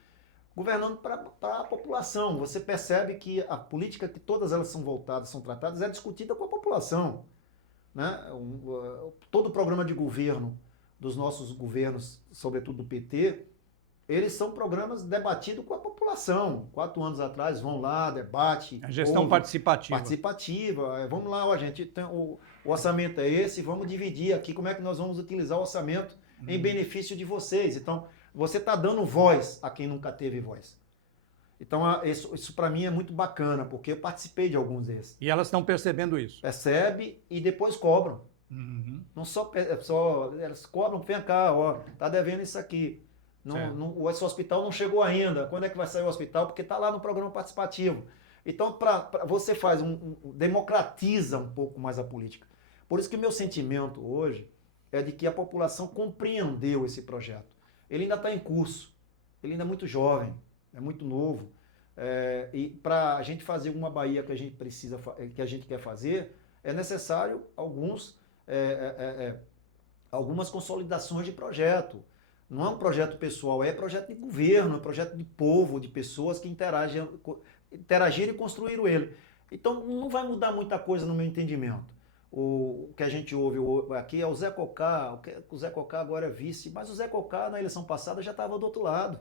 governando para a população. Você percebe que a política que todas elas são voltadas, são tratadas, é discutida com a população. né? Todo o programa de governo dos nossos governos, sobretudo do PT, eles são programas debatidos com a população. 4 anos atrás, vão lá, debate. A gestão participativa. Participativa. Vamos lá, ó, gente, o orçamento é esse, vamos dividir aqui como é que nós vamos utilizar o orçamento em benefício de vocês. Então, você está dando voz a quem nunca teve voz. Então, isso para mim é muito bacana, porque eu participei de alguns desses. E elas estão percebendo isso. Percebe e depois cobram. Uhum. Não só elas cobram, vem cá, ó, tá devendo isso aqui. Esse hospital não chegou ainda. Quando é que vai sair o hospital? Porque está lá no programa participativo. Então, você democratiza um pouco mais a política. Por isso que o meu sentimento hoje é de que a população compreendeu esse projeto. Ele ainda está em curso. Ele ainda é muito jovem, é muito novo. E para a gente fazer uma Bahia que a gente precisa, que a gente quer fazer, é necessário algumas consolidações de projeto. Não é um projeto pessoal, é projeto de governo, é projeto de povo, de pessoas que interagiram e construíram ele. Então não vai mudar muita coisa no meu entendimento. O que a gente ouve aqui é o Zé Cocá, o Zé Cocá agora é vice, mas o Zé Cocá na eleição passada já estava do outro lado.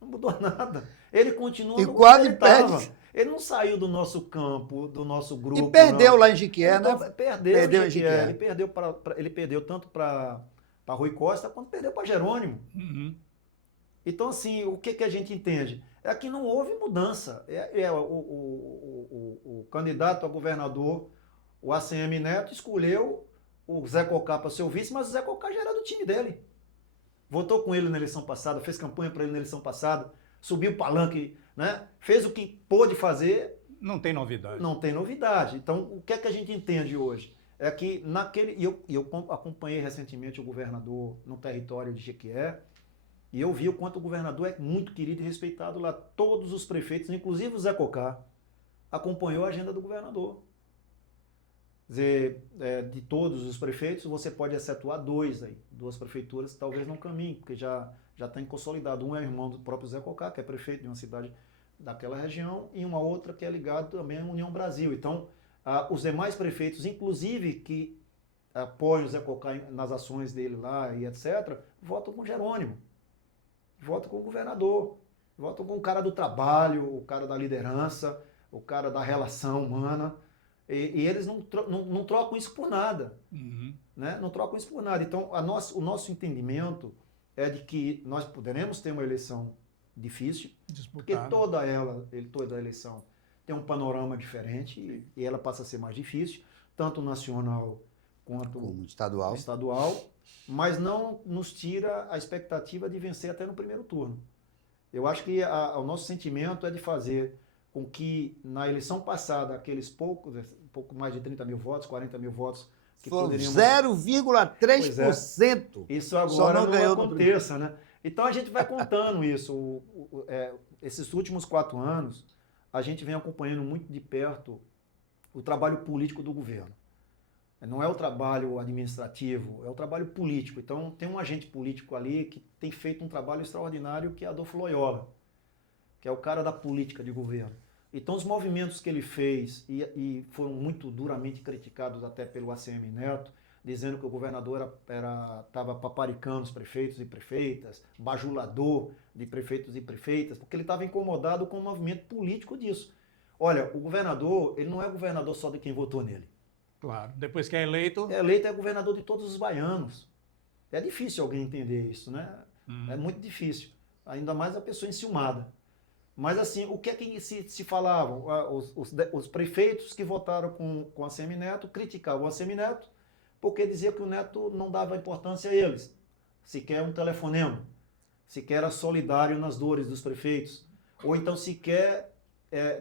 Não mudou nada. Ele continua no quase ele estava. Ele não saiu do nosso campo, do nosso grupo. E perdeu lá em Jequié, né? Perdeu em Jequié. Ele perdeu tanto para Rui Costa quanto perdeu para Jerônimo. Uhum. Então, assim, o que a gente entende? É que não houve mudança. O candidato a governador, o ACM Neto, escolheu o Zé Cocá para ser o vice, mas o Zé Cocá já era do time dele. Votou com ele na eleição passada, fez campanha para ele na eleição passada, subiu o palanque, né? Fez o que pôde fazer. Não tem novidade. Não tem novidade. Então, o que a gente entende hoje? É que eu acompanhei recentemente o governador no território de Jequié, e eu vi o quanto o governador é muito querido e respeitado lá. Todos os prefeitos, inclusive o Zé Cocá, acompanhou a agenda do governador. Quer dizer, de todos os prefeitos, você pode excetuar 2 aí. 2 prefeituras talvez não caminhem, porque já tem consolidado. Um é irmão do próprio Zé Cocá, que é prefeito de uma cidade daquela região, e uma outra que é ligada também à União Brasil. Então, os demais prefeitos, inclusive que apoiam o Zé Cocá nas ações dele lá e etc., votam com Jerônimo, votam com o governador, votam com o cara do trabalho, o cara da liderança, o cara da relação humana, e eles não trocam isso por nada. Uhum. Né? Não trocam isso por nada. Então, o nosso entendimento é de que nós poderemos ter uma eleição difícil, porque toda eleição tem um panorama diferente e ela passa a ser mais difícil, tanto nacional quanto como estadual, mas não nos tira a expectativa de vencer até no primeiro turno. Eu acho que o nosso sentimento é de fazer com que na eleição passada, aqueles pouco mais de 30 mil votos, 40 mil votos, que poderíamos... 0,3%. Isso agora não aconteça, né? Então a gente vai contando isso. Esses últimos 4 anos, a gente vem acompanhando muito de perto o trabalho político do governo. Não é o trabalho administrativo, é o trabalho político. Então tem um agente político ali que tem feito um trabalho extraordinário, que é Adolfo Loyola, que é o cara da política de governo. Então os movimentos que ele fez, e foram muito duramente criticados até pelo ACM Neto, dizendo que o governador estava paparicando os prefeitos e prefeitas, bajulador de prefeitos e prefeitas, porque ele estava incomodado com o movimento político disso. Olha, o governador, ele não é governador só de quem votou nele. Claro, depois que é eleito... É governador de todos os baianos. É difícil alguém entender isso, né? É muito difícil. Ainda mais a pessoa enciumada. Mas assim, o que é que se falavam? Os prefeitos que votaram com o ACM Neto criticavam o ACM Neto porque diziam que o Neto não dava importância a eles. Sequer um telefonema. Sequer era solidário nas dores dos prefeitos. Ou então sequer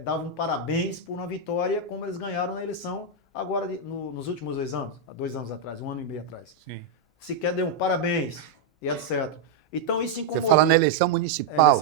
davam parabéns por uma vitória como eles ganharam na eleição agora nos últimos 2 anos. Há 2 anos atrás, 1 ano e meio atrás. Sim. Sequer deu um parabéns e etc. Então isso incomodou. Você fala na eleição municipal.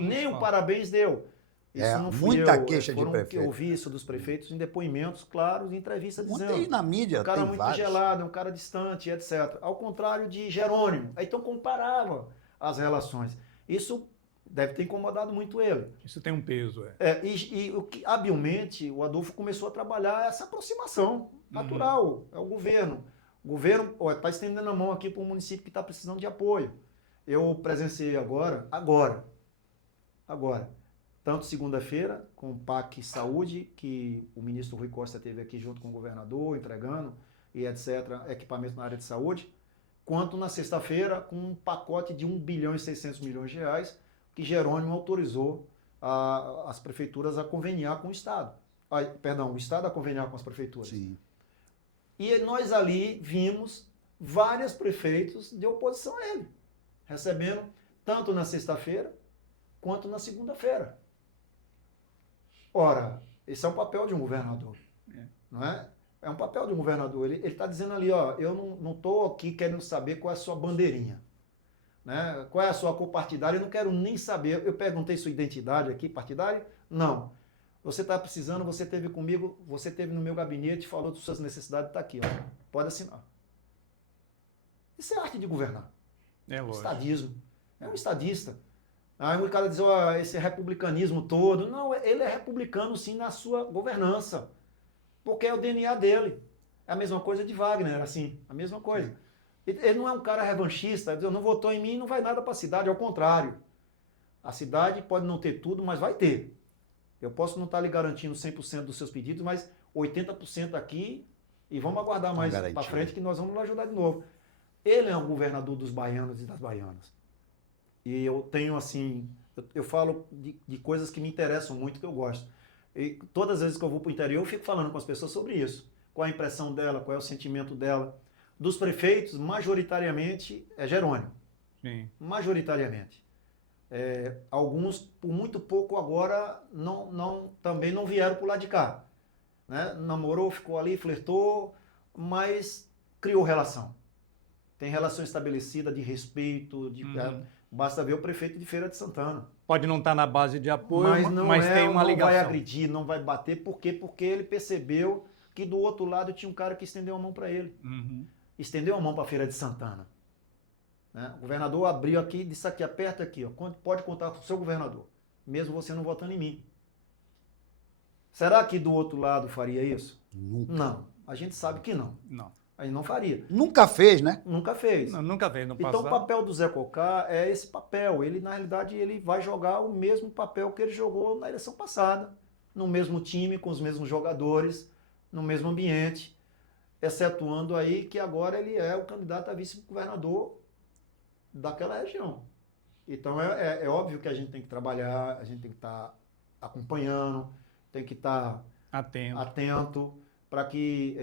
Nem um parabéns deu. Isso não fui muita eu, queixa de prefeito. Eu ouvi isso dos prefeitos em depoimentos claros, em entrevistas dizendo. Tem na mídia, um cara tem muito vários. gelado, um cara distante, etc. Ao contrário de Jerônimo. Então comparava as relações. Isso deve ter incomodado muito ele. Isso tem um peso, é. E o que, habilmente, o Adolfo começou a trabalhar essa aproximação natural. É o governo. O governo está estendendo a mão aqui para um município que está precisando de apoio. Eu presenciei agora, tanto segunda-feira, com o PAC Saúde, que o ministro Rui Costa esteve aqui junto com o governador, entregando, e etc., equipamento na área de saúde, quanto na sexta-feira, com um pacote de 1 bilhão e 600 milhões de reais, que Jerônimo autorizou as prefeituras a conveniar com o Estado. O Estado a conveniar com as prefeituras. Sim. E nós ali vimos vários prefeitos de oposição a ele, recebendo tanto na sexta-feira quanto na segunda-feira. Ora, esse é o papel de um governador, não é? É um papel de um governador. Ele está dizendo ali, ó, eu não estou aqui querendo saber qual é a sua bandeirinha, né? Qual é a sua cor partidária, eu não quero nem saber. Eu perguntei sua identidade aqui, partidária? Não. Você está precisando, você esteve comigo, você esteve no meu gabinete, falou das suas necessidades, está aqui, ó. Pode assinar. Isso é arte de governar. É lógico. Estadismo. É um estadista. Aí o cara diz, ó, esse republicanismo todo. Não, ele é republicano sim na sua governança. Porque é o DNA dele. É a mesma coisa de Wagner, assim, a mesma coisa. Ele não é um cara revanchista, ele não votou em mim, não vai nada para a cidade, ao contrário. A cidade pode não ter tudo, mas vai ter. Eu posso não estar lhe garantindo 100% dos seus pedidos, mas 80% aqui, e vamos aguardar mais para frente que nós vamos lhe ajudar de novo. Ele é um governador dos baianos e das baianas. E eu tenho, assim, eu falo de coisas que me interessam muito, que eu gosto. E todas as vezes que eu vou para o interior, eu fico falando com as pessoas sobre isso. Qual a impressão dela, qual é o sentimento dela. Dos prefeitos, majoritariamente, é Jerônimo. Sim. Majoritariamente. Alguns, por muito pouco agora, também não vieram para o lado de cá. Né? Namorou, ficou ali, flertou, mas criou relação. Tem relação estabelecida de respeito, basta ver o prefeito de Feira de Santana. Pode não estar na base de apoio, mas tem uma ligação. Não vai agredir, não vai bater. Por quê? Porque ele percebeu que do outro lado tinha um cara que estendeu a mão para ele. Estendeu a mão para a Feira de Santana. Né? O governador abriu aqui, disse aqui, aperta aqui, ó, pode contar com o seu governador, mesmo você não votando em mim. Será que do outro lado faria isso? Nunca. Não, a gente sabe que não. A gente não faria. Nunca fez, né? Nunca fez. Nunca fez no passado. Então o papel do Zé Cocá é esse papel. Ele, na realidade, ele vai jogar o mesmo papel que ele jogou na eleição passada. No mesmo time, com os mesmos jogadores, no mesmo ambiente. Excetuando aí que agora ele é o candidato a vice-governador daquela região. Então é óbvio que a gente tem que trabalhar, a gente tem que estar acompanhando, tem que estar atento para que,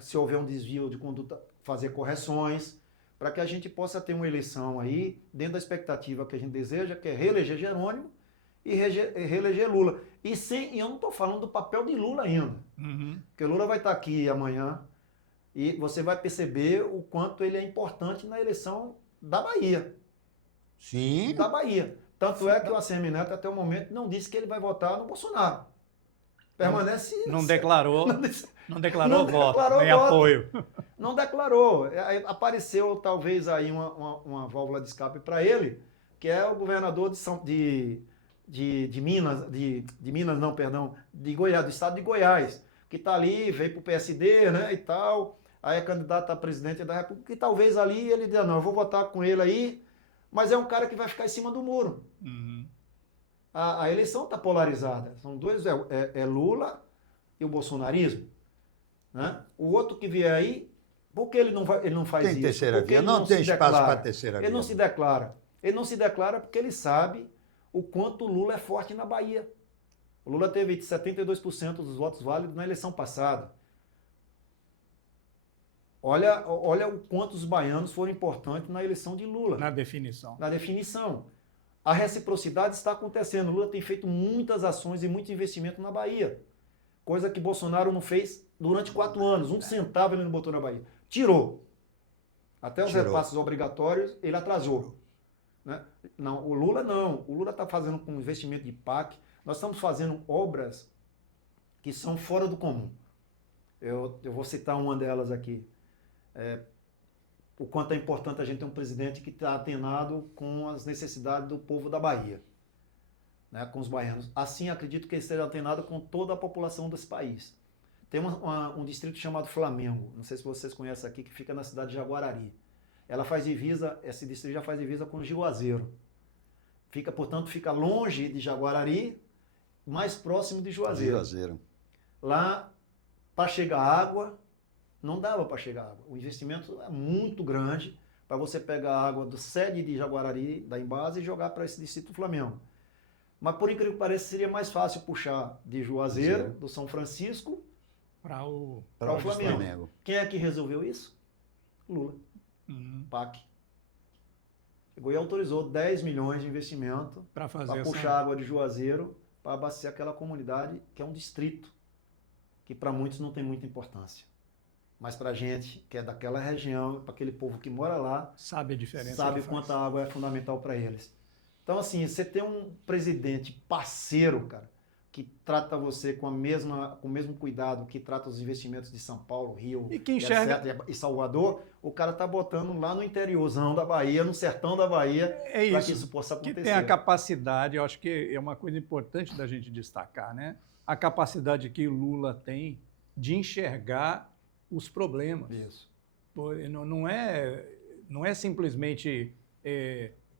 se houver um desvio de conduta, fazer correções, para que a gente possa ter uma eleição aí, dentro da expectativa que a gente deseja, que é reeleger Jerônimo e reeleger Lula. E eu não estou falando do papel de Lula ainda, porque Lula vai estar aqui amanhã e você vai perceber o quanto ele é importante na eleição da Bahia. Sim. Da Bahia. Tanto é que o ACM Neto, até o momento, não disse que ele vai votar no Bolsonaro. Permanece... Não declarou voto, nem voto. apoio. Não declarou. Apareceu, talvez, aí uma válvula de escape para ele, que é o governador de Minas, de Goiás, do estado de Goiás, que está ali, veio para o PSD, né, e tal, aí é candidato a presidente da República, e talvez ali ele diga, não, eu vou votar com ele aí, mas é um cara que vai ficar em cima do muro. A eleição está polarizada. São dois, Lula e o bolsonarismo. Né? O outro que vier aí, por que ele não faz isso? Tem terceira via, não tem espaço para terceira via. Ele não se declara. Ele não se declara porque ele sabe o quanto o Lula é forte na Bahia. O Lula teve 72% dos votos válidos na eleição passada. Olha o quanto os baianos foram importantes na eleição de Lula. Na definição. Na definição. A reciprocidade está acontecendo. Lula tem feito muitas ações e muito investimento na Bahia. Coisa que Bolsonaro não fez durante 4 anos. 1 centavo ele não botou na Bahia. Tirou. Até os repasses obrigatórios ele atrasou. Né? Não, o Lula não. O Lula está fazendo com investimento de PAC. Nós estamos fazendo obras que são fora do comum. Eu vou citar uma delas aqui. o quanto é importante a gente ter um presidente que está atenado com as necessidades do povo da Bahia, né, com os baianos. Assim, acredito que ele esteja atenado com toda a população desse país. Tem um distrito chamado Flamengo, não sei se vocês conhecem aqui, que fica na cidade de Jaguarari. Ela faz divisa, esse distrito já faz divisa com Juazeiro. Portanto, fica longe de Jaguarari, mais próximo de Juazeiro. Lá, para chegar água, não dava para chegar água. O investimento é muito grande para você pegar a água do sede de Jaguarari, da Embasa, e jogar para esse distrito do Flamengo. Mas, por incrível que pareça, seria mais fácil puxar de Juazeiro, do São Francisco, para o Flamengo. Quem é que resolveu isso? Lula. PAC. Chegou e autorizou 10 milhões de investimento para puxar água de Juazeiro para abastecer aquela comunidade que é um distrito, que para muitos não tem muita importância. Mas para a gente, que é daquela região, para aquele povo que mora lá, sabe a diferença, sabe quanto a água é fundamental para eles. Então, assim, você ter um presidente parceiro, cara, que trata você com o mesmo cuidado que trata os investimentos de São Paulo, Rio, e que enxerga... etc, e Salvador, o cara tá botando lá no interiorzão da Bahia, no sertão da Bahia, para que isso possa acontecer. Que tem a capacidade, eu acho que é uma coisa importante da gente destacar, né? A capacidade que o Lula tem de enxergar os problemas. Isso. Não é simplesmente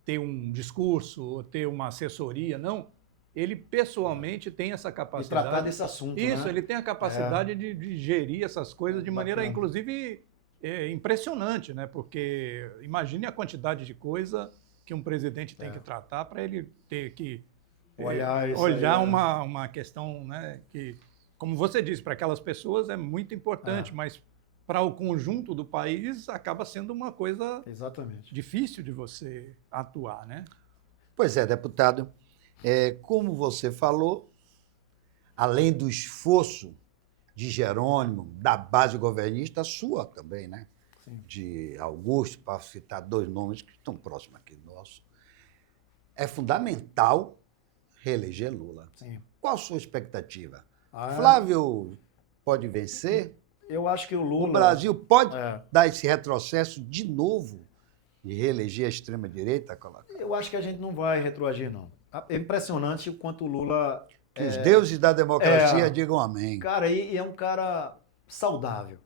ter um discurso ou ter uma assessoria, não. Ele pessoalmente tem essa capacidade. De tratar desse assunto, Isso, né? Ele tem a capacidade de gerir essas coisas de maneira, inclusive, impressionante, né? Porque imagine a quantidade de coisa que um presidente tem que tratar para ele ter que olhar uma questão, né? Que, como você disse, para aquelas pessoas é muito importante, mas para o conjunto do país acaba sendo uma coisa difícil de você atuar, né? Pois é, deputado. Como você falou, além do esforço de Jerônimo, da base governista, a sua também, né? Sim. De Augusto, para citar dois nomes que estão próximos aqui do nosso, é fundamental reeleger Lula. Sim. Qual a sua expectativa? Flávio pode vencer? Eu acho que o Lula... O Brasil pode dar esse retrocesso de novo e reeleger a extrema-direita? Eu acho que a gente não vai retroagir, não. É impressionante o quanto o Lula... Que os deuses da democracia digam amém. Cara, e é um cara saudável,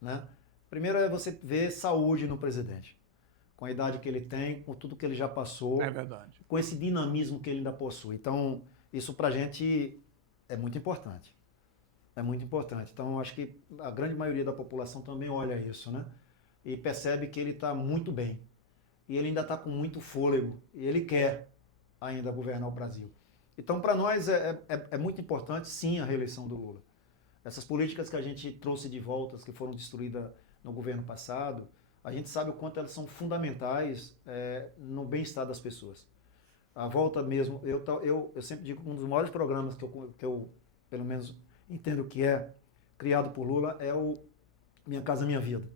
né? Primeiro é você ver saúde no presidente. Com a idade que ele tem, com tudo que ele já passou. É verdade. Com esse dinamismo que ele ainda possui. Então, isso pra gente é muito importante. É muito importante. Então, acho que a grande maioria da população também olha isso, né? E percebe que ele está muito bem. E ele ainda está com muito fôlego. E ele quer ainda governar o Brasil. Então, para nós, é muito importante, sim, a reeleição do Lula. Essas políticas que a gente trouxe de volta, que foram destruídas no governo passado, a gente sabe o quanto elas são fundamentais no bem-estar das pessoas. A volta mesmo, eu sempre digo que um dos maiores programas que eu, pelo menos, entendo que é criado por Lula é o Minha Casa Minha Vida.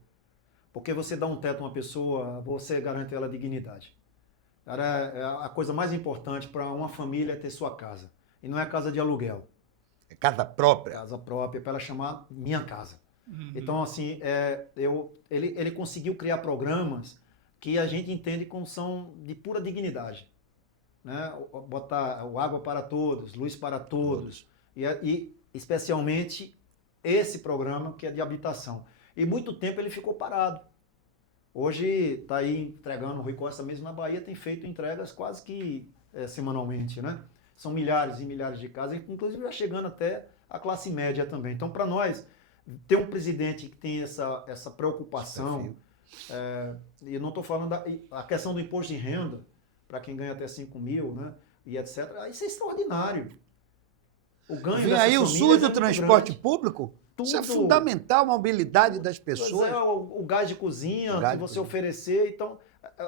Porque você dá um teto a uma pessoa, você garante ela dignidade. Cara, a coisa mais importante para uma família é ter sua casa. E não é casa de aluguel. É casa própria. Casa própria, para ela chamar Minha Casa. Uhum. Então, assim, ele conseguiu criar programas que a gente entende como são de pura dignidade. Né? Botar o água para todos, luz para todos. E especialmente esse programa que é de habitação. E muito tempo ele ficou parado. Hoje está aí entregando, o Rui Costa mesmo na Bahia tem feito entregas quase que semanalmente, né? São milhares e milhares de casas, inclusive já chegando até a classe média também. Então, para nós, ter um presidente que tem essa preocupação, e eu não estou falando a questão do imposto de renda, para quem ganha até 5 mil, né? E etc. Isso é extraordinário. O ganho vem aí o SUS do transporte público? Tudo. Isso é fundamental, a mobilidade das pessoas. O gás de cozinha que você oferecer. Então,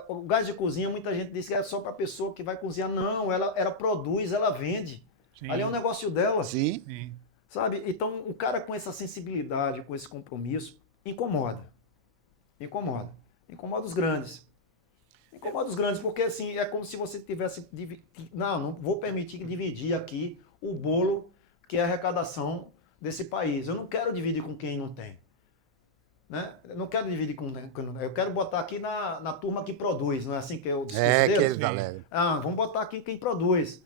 o gás de cozinha, muita gente diz que é só para a pessoa que vai cozinhar. Não, ela produz, ela vende. Sim. Ali é um negócio dela. Sim. Sabe? Então, o cara com essa sensibilidade, com esse compromisso, incomoda. Incomoda os grandes. Incomoda os grandes, porque assim, é como se você tivesse... Não vou permitir dividir aqui o bolo que é a arrecadação desse país. Eu não quero dividir com quem não tem. né? Eu não quero dividir eu quero botar aqui na turma que produz, não é assim que é o discurso É, que deles? eles alegam. Vamos botar aqui quem produz.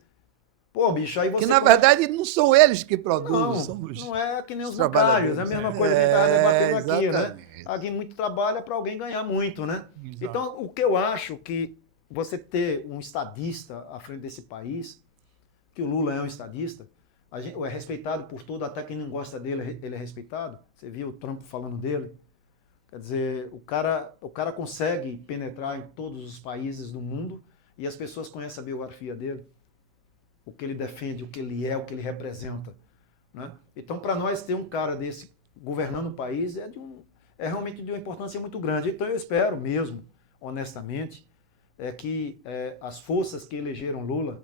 Pô, bicho, aí você... Que, na verdade, não são eles que produzem, Não, são não é que nem os trabalhadores. bancários, é a mesma coisa que a gente estava debatendo aqui, né? Exatamente. Alguém muito trabalha para alguém ganhar muito, né? Exato. Então, o que eu acho que você ter um estadista à frente desse país, que o Lula é um estadista, é respeitado por todo, até quem não gosta dele, ele é respeitado. Você viu o Trump falando dele? Quer dizer, o cara consegue penetrar em todos os países do mundo e as pessoas conhecem a biografia dele, o que ele defende, o que ele é, o que ele representa, né? Então, para nós ter um cara desse governando o país é realmente de uma importância muito grande. Então, eu espero mesmo, honestamente, que as forças que elegeram Lula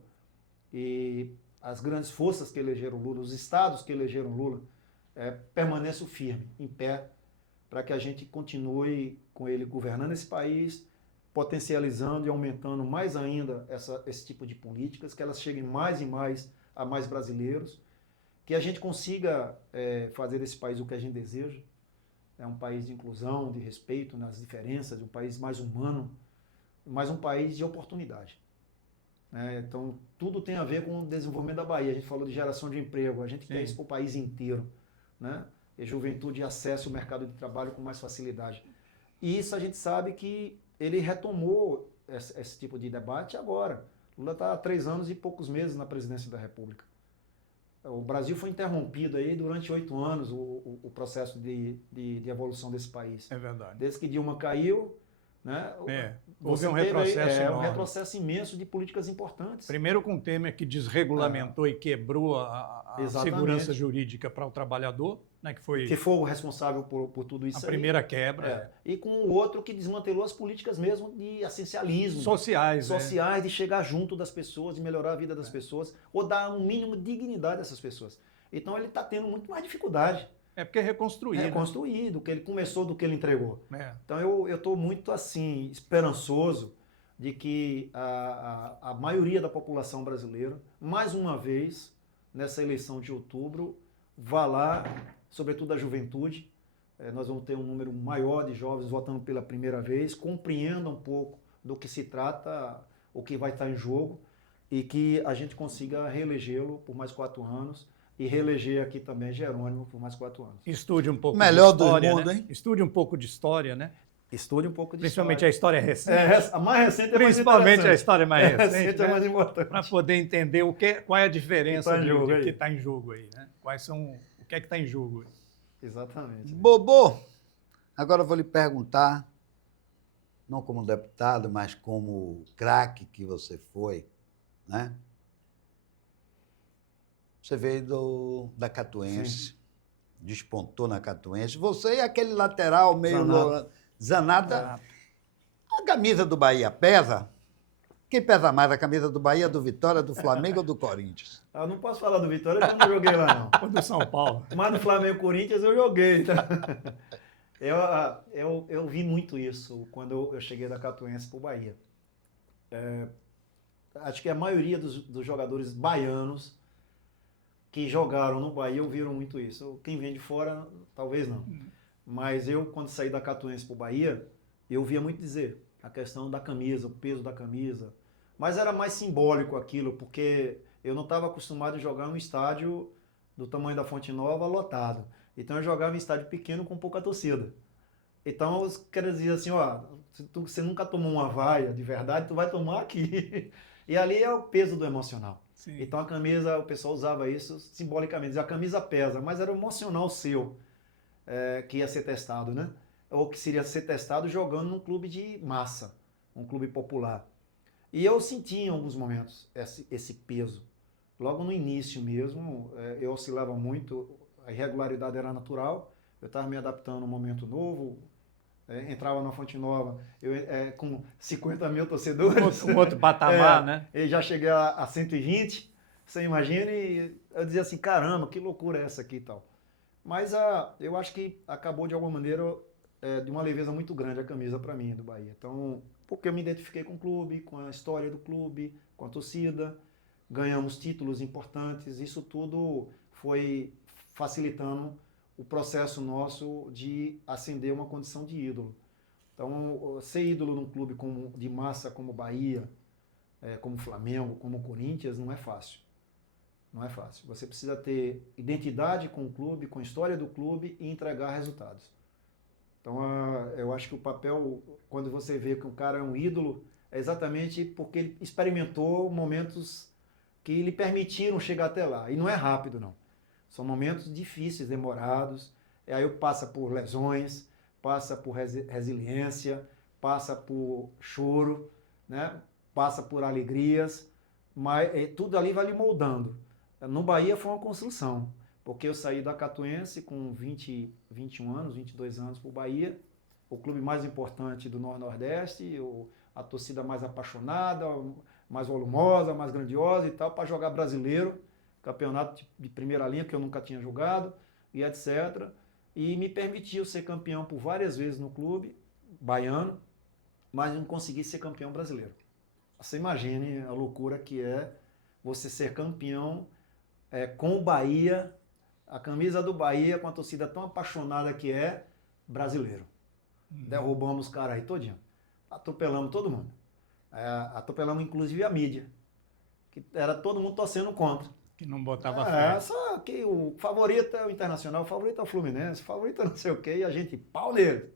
e as grandes forças que elegeram Lula, os estados que elegeram Lula, permaneçam firmes, em pé, para que a gente continue com ele governando esse país, potencializando e aumentando mais ainda esse tipo de políticas, que elas cheguem mais e mais a mais brasileiros, que a gente consiga fazer desse país o que a gente deseja. É um país de inclusão, de respeito nas diferenças, um país mais humano, mas um país de oportunidade. Então, tudo tem a ver com o desenvolvimento da Bahia. A gente falou de geração de emprego, a gente quer isso para o país inteiro, né? E juventude acesse o mercado de trabalho com mais facilidade. E isso a gente sabe que ele retomou esse tipo de debate agora. Lula está há 3 anos e poucos meses na presidência da República. O Brasil foi interrompido aí durante 8 anos o processo de evolução desse país. É verdade. Desde que Dilma caiu, né? Houve um retrocesso enorme. Um retrocesso imenso de políticas importantes. Primeiro com o Temer, que desregulamentou e quebrou a segurança jurídica para o trabalhador, né, que foi o responsável por tudo isso. A primeira quebra. E com o outro que desmantelou as políticas mesmo de essencialismo. Sociais, de chegar junto das pessoas, de melhorar a vida das pessoas, ou dar um mínimo de dignidade a essas pessoas. Então ele está tendo muito mais dificuldade. Porque é reconstruído. Reconstruído, que ele começou do que ele entregou. Então eu estou muito assim, esperançoso de que a maioria da população brasileira, mais uma vez, nessa eleição de outubro, vá lá, sobretudo a juventude, nós vamos ter um número maior de jovens votando pela primeira vez, compreendam um pouco do que se trata, o que vai estar em jogo, e que a gente consiga reelegê-lo por mais 4 anos, e reeleger aqui também Jerônimo por mais 4 anos. Estude um pouco melhor de história, do mundo, né? Hein? Estude um pouco de história, né? Estude um pouco de Principalmente história. a história recente. A mais recente é Principalmente mais a história mais recente, é mais importante. para poder entender qual é a diferença que está em jogo aí, né? O que é que está em jogo aí. Exatamente. Bobô, agora eu vou lhe perguntar, não como deputado, mas como craque que você foi, né? Você veio da Catuense, despontou na Catuense. Você e aquele lateral meio Zanata. A camisa do Bahia pesa? Quem pesa mais, a camisa do Bahia, do Vitória, do Flamengo ou do Corinthians? Eu não posso falar do Vitória, porque eu não joguei lá, não. Ou do São Paulo. Mas no Flamengo e Corinthians eu joguei. Tá? Eu vi muito isso quando eu cheguei da Catuense para o Bahia. Acho que a maioria dos jogadores baianos que jogaram no Bahia ouviram muito isso. Quem vem de fora, talvez não. Mas eu, quando saí da Catuense para o Bahia, eu via muito dizer a questão da camisa, o peso da camisa. Mas era mais simbólico aquilo, porque eu não estava acostumado a jogar em um estádio do tamanho da Fonte Nova lotado. Então eu jogava em estádio pequeno com pouca torcida. Então os caras diziam assim, se você nunca tomou uma vaia de verdade, tu vai tomar aqui. E ali é o peso do emocional. Sim. Então a camisa, o pessoal usava isso simbolicamente. A camisa pesa, mas era o emocional seu que ia ser testado, né? Ou que seria ser testado jogando num clube de massa, um clube popular. E eu senti em alguns momentos esse peso. Logo no início mesmo, eu oscilava muito, a irregularidade era natural, eu estava me adaptando a um momento novo, entrava na Fonte Nova com 50 mil torcedores. Um outro patamar, né? E já cheguei a 120, você imagina, e eu dizia assim, caramba, que loucura é essa aqui e tal. Mas eu acho que acabou de alguma maneira de uma leveza muito grande a camisa para mim do Bahia. Então, porque eu me identifiquei com o clube, com a história do clube, com a torcida, ganhamos títulos importantes, isso tudo foi facilitando o processo nosso de ascender uma condição de ídolo. Então, ser ídolo num clube de massa como Bahia, como Flamengo, como Corinthians, não é fácil. Não é fácil. Você precisa ter identidade com o clube, com a história do clube e entregar resultados. Então, eu acho que o papel, quando você vê que um cara é um ídolo, é exatamente porque ele experimentou momentos que lhe permitiram chegar até lá. E não é rápido, não. São momentos difíceis, demorados. E aí passa por lesões, passa por resiliência, passa por choro, né? Passa por alegrias, mas tudo ali vai lhe moldando. No Bahia foi uma construção, porque eu saí da Catuense com 21 anos, 22 anos para o Bahia, o clube mais importante do Nordeste, a torcida mais apaixonada, mais volumosa, mais grandiosa e tal, para jogar brasileiro, campeonato de primeira linha, que eu nunca tinha jogado, e etc. E me permitiu ser campeão por várias vezes no clube baiano, mas não consegui ser campeão brasileiro. Você imagine a loucura que é você ser campeão com o Bahia, a camisa do Bahia, com a torcida tão apaixonada que é, brasileiro. Derrubamos os caras aí todinho. Atropelamos todo mundo. Atropelamos inclusive a mídia, que era todo mundo torcendo contra. Que não botava fé. Só que o favorito é o Internacional, o favorito é o Fluminense, o favorito é não sei o quê, e a gente, pau neles.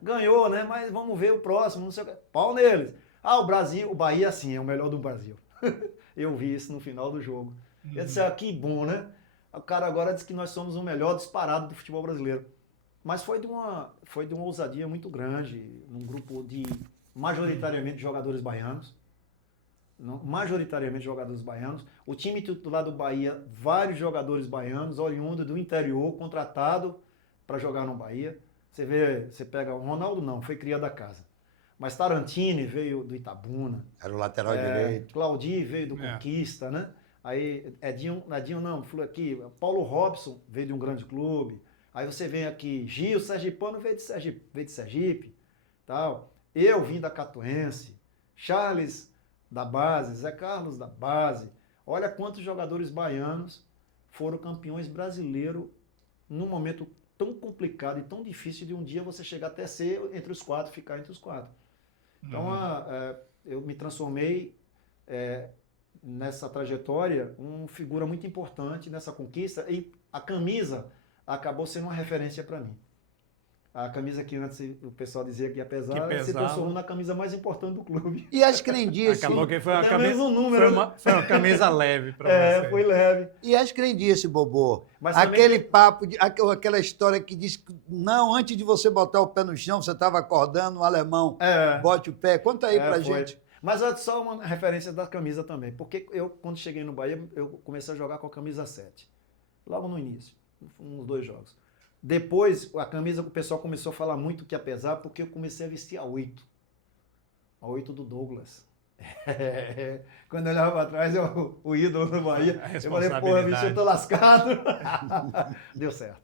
Ganhou, né? Mas vamos ver o próximo, não sei o quê. Pau neles. O Brasil, o Bahia, sim, é o melhor do Brasil. Eu vi isso no final do jogo. Eu disse, que bom, né? O cara agora diz que nós somos o melhor disparado do futebol brasileiro. Mas foi de uma ousadia muito grande, num grupo de majoritariamente jogadores baianos. Majoritariamente jogadores baianos. O time titular do Bahia, vários jogadores baianos, oriundo do interior, contratado para jogar no Bahia. Você pega o Ronaldo, não, foi cria da casa. Mas Tarantini veio do Itabuna. Era o lateral direito. Claudi veio do Conquista, né? Aí Edinho não, falou aqui, Paulo Robson veio de um grande clube. Aí você vem aqui, Gil Sergipano veio de Sergipe, tal. Eu vim da Catuense, Charles da base, Zé Carlos da base. Olha quantos jogadores baianos foram campeões brasileiros num momento tão complicado e tão difícil de um dia você chegar até ser entre os quatro, ficar entre os quatro. Então, eu me transformei nessa trajetória uma figura muito importante nessa conquista e a camisa acabou sendo uma referência para mim. A camisa que antes o pessoal dizia que ia pesar, se transformou na camisa mais importante do clube. E as crendices? Acabou que foi uma camisa, número, foi uma camisa leve para você. Foi leve. E as crendices, Bobô? Mas aquele papo, aquela história que diz que não, antes de você botar o pé no chão, você estava acordando, um alemão, bote o pé. Conta aí pra gente. Mas é só uma referência da camisa também, porque eu, quando cheguei no Bahia, eu comecei a jogar com a camisa 7, logo no início, uns 2 jogos. Depois, a camisa que o pessoal começou a falar muito que ia pesar, porque eu comecei a vestir a 8. A 8 do Douglas. Quando eu olhava para trás, o ídolo do Bahia, eu falei, porra, bicho, eu tô lascado. Deu certo.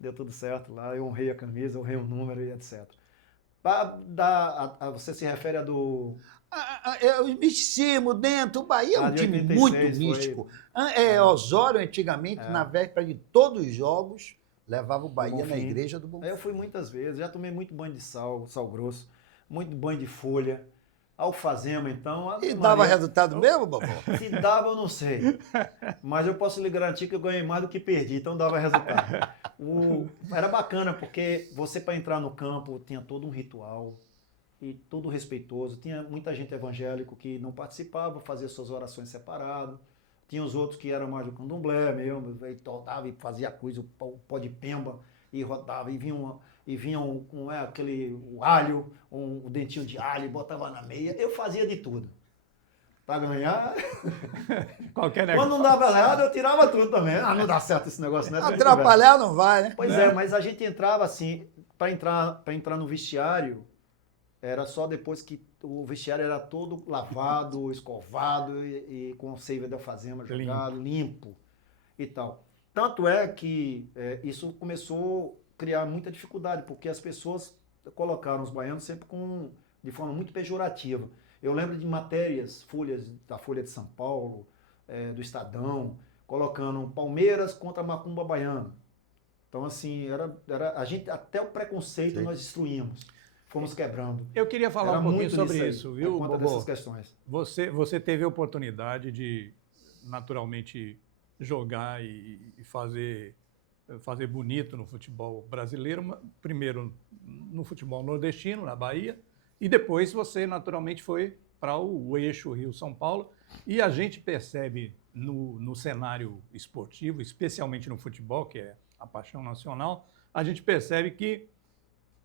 Deu tudo certo lá, eu honrei a camisa, honrei o número e etc. Você se refere a do... O misticismo dentro, o Bahia é um time 86, muito místico. Osório, antigamente, na véspera de todos os jogos, levava o Bahia na igreja do Bonfim. Eu fui muitas vezes, já tomei muito banho de sal grosso, muito banho de folha, alfazema, então... E dava resultado mesmo, Bobô? Se dava, eu não sei. Mas eu posso lhe garantir que eu ganhei mais do que perdi, então dava resultado. Era bacana, porque você, para entrar no campo, tinha todo um ritual, e tudo respeitoso. Tinha muita gente evangélico que não participava, fazia suas orações separado. Tinha os outros que eram mais do candomblé mesmo, e tortava e fazia coisa, o pó de pemba, e rodava, e vinham com o alho, o dentinho de alho, e botava na meia. Eu fazia de tudo. Para ganhar. Qualquer negócio. Quando não dava nada, eu tirava tudo também. Não dá certo esse negócio, né? Atrapalhar não vai, né? Pois mas a gente entrava assim, para entrar no vestiário, era só depois que o vestiário era todo lavado, escovado e com seiva da alfazema jogado, limpo e tal. Tanto é que isso começou a criar muita dificuldade, porque as pessoas colocaram os baianos sempre de forma muito pejorativa. Eu lembro de matérias, da Folha de São Paulo, do Estadão, colocando Palmeiras contra Macumba Baiano. Então, assim, a gente, até o preconceito nós destruímos, fomos quebrando. Eu queria falar um pouquinho sobre isso, viu, Bobo? Dessas questões. Você teve a oportunidade de, naturalmente, jogar e fazer bonito no futebol brasileiro, primeiro no futebol nordestino, na Bahia, e depois você, naturalmente, foi para o eixo Rio-São Paulo, e a gente percebe no cenário esportivo, especialmente no futebol, que é a paixão nacional, a gente percebe que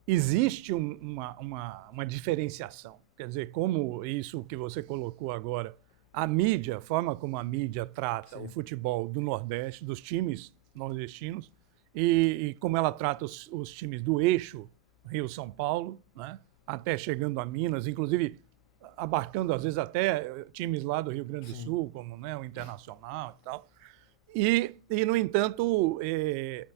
existe uma diferenciação. Quer dizer, como isso que você colocou agora, a mídia, a forma como a mídia trata o futebol do Nordeste, dos times nordestinos, e como ela trata os times do eixo Rio-São Paulo, né, até chegando a Minas, inclusive abarcando, às vezes, até times lá do Rio Grande do Sul, como, né, o Internacional e tal. E, no entanto,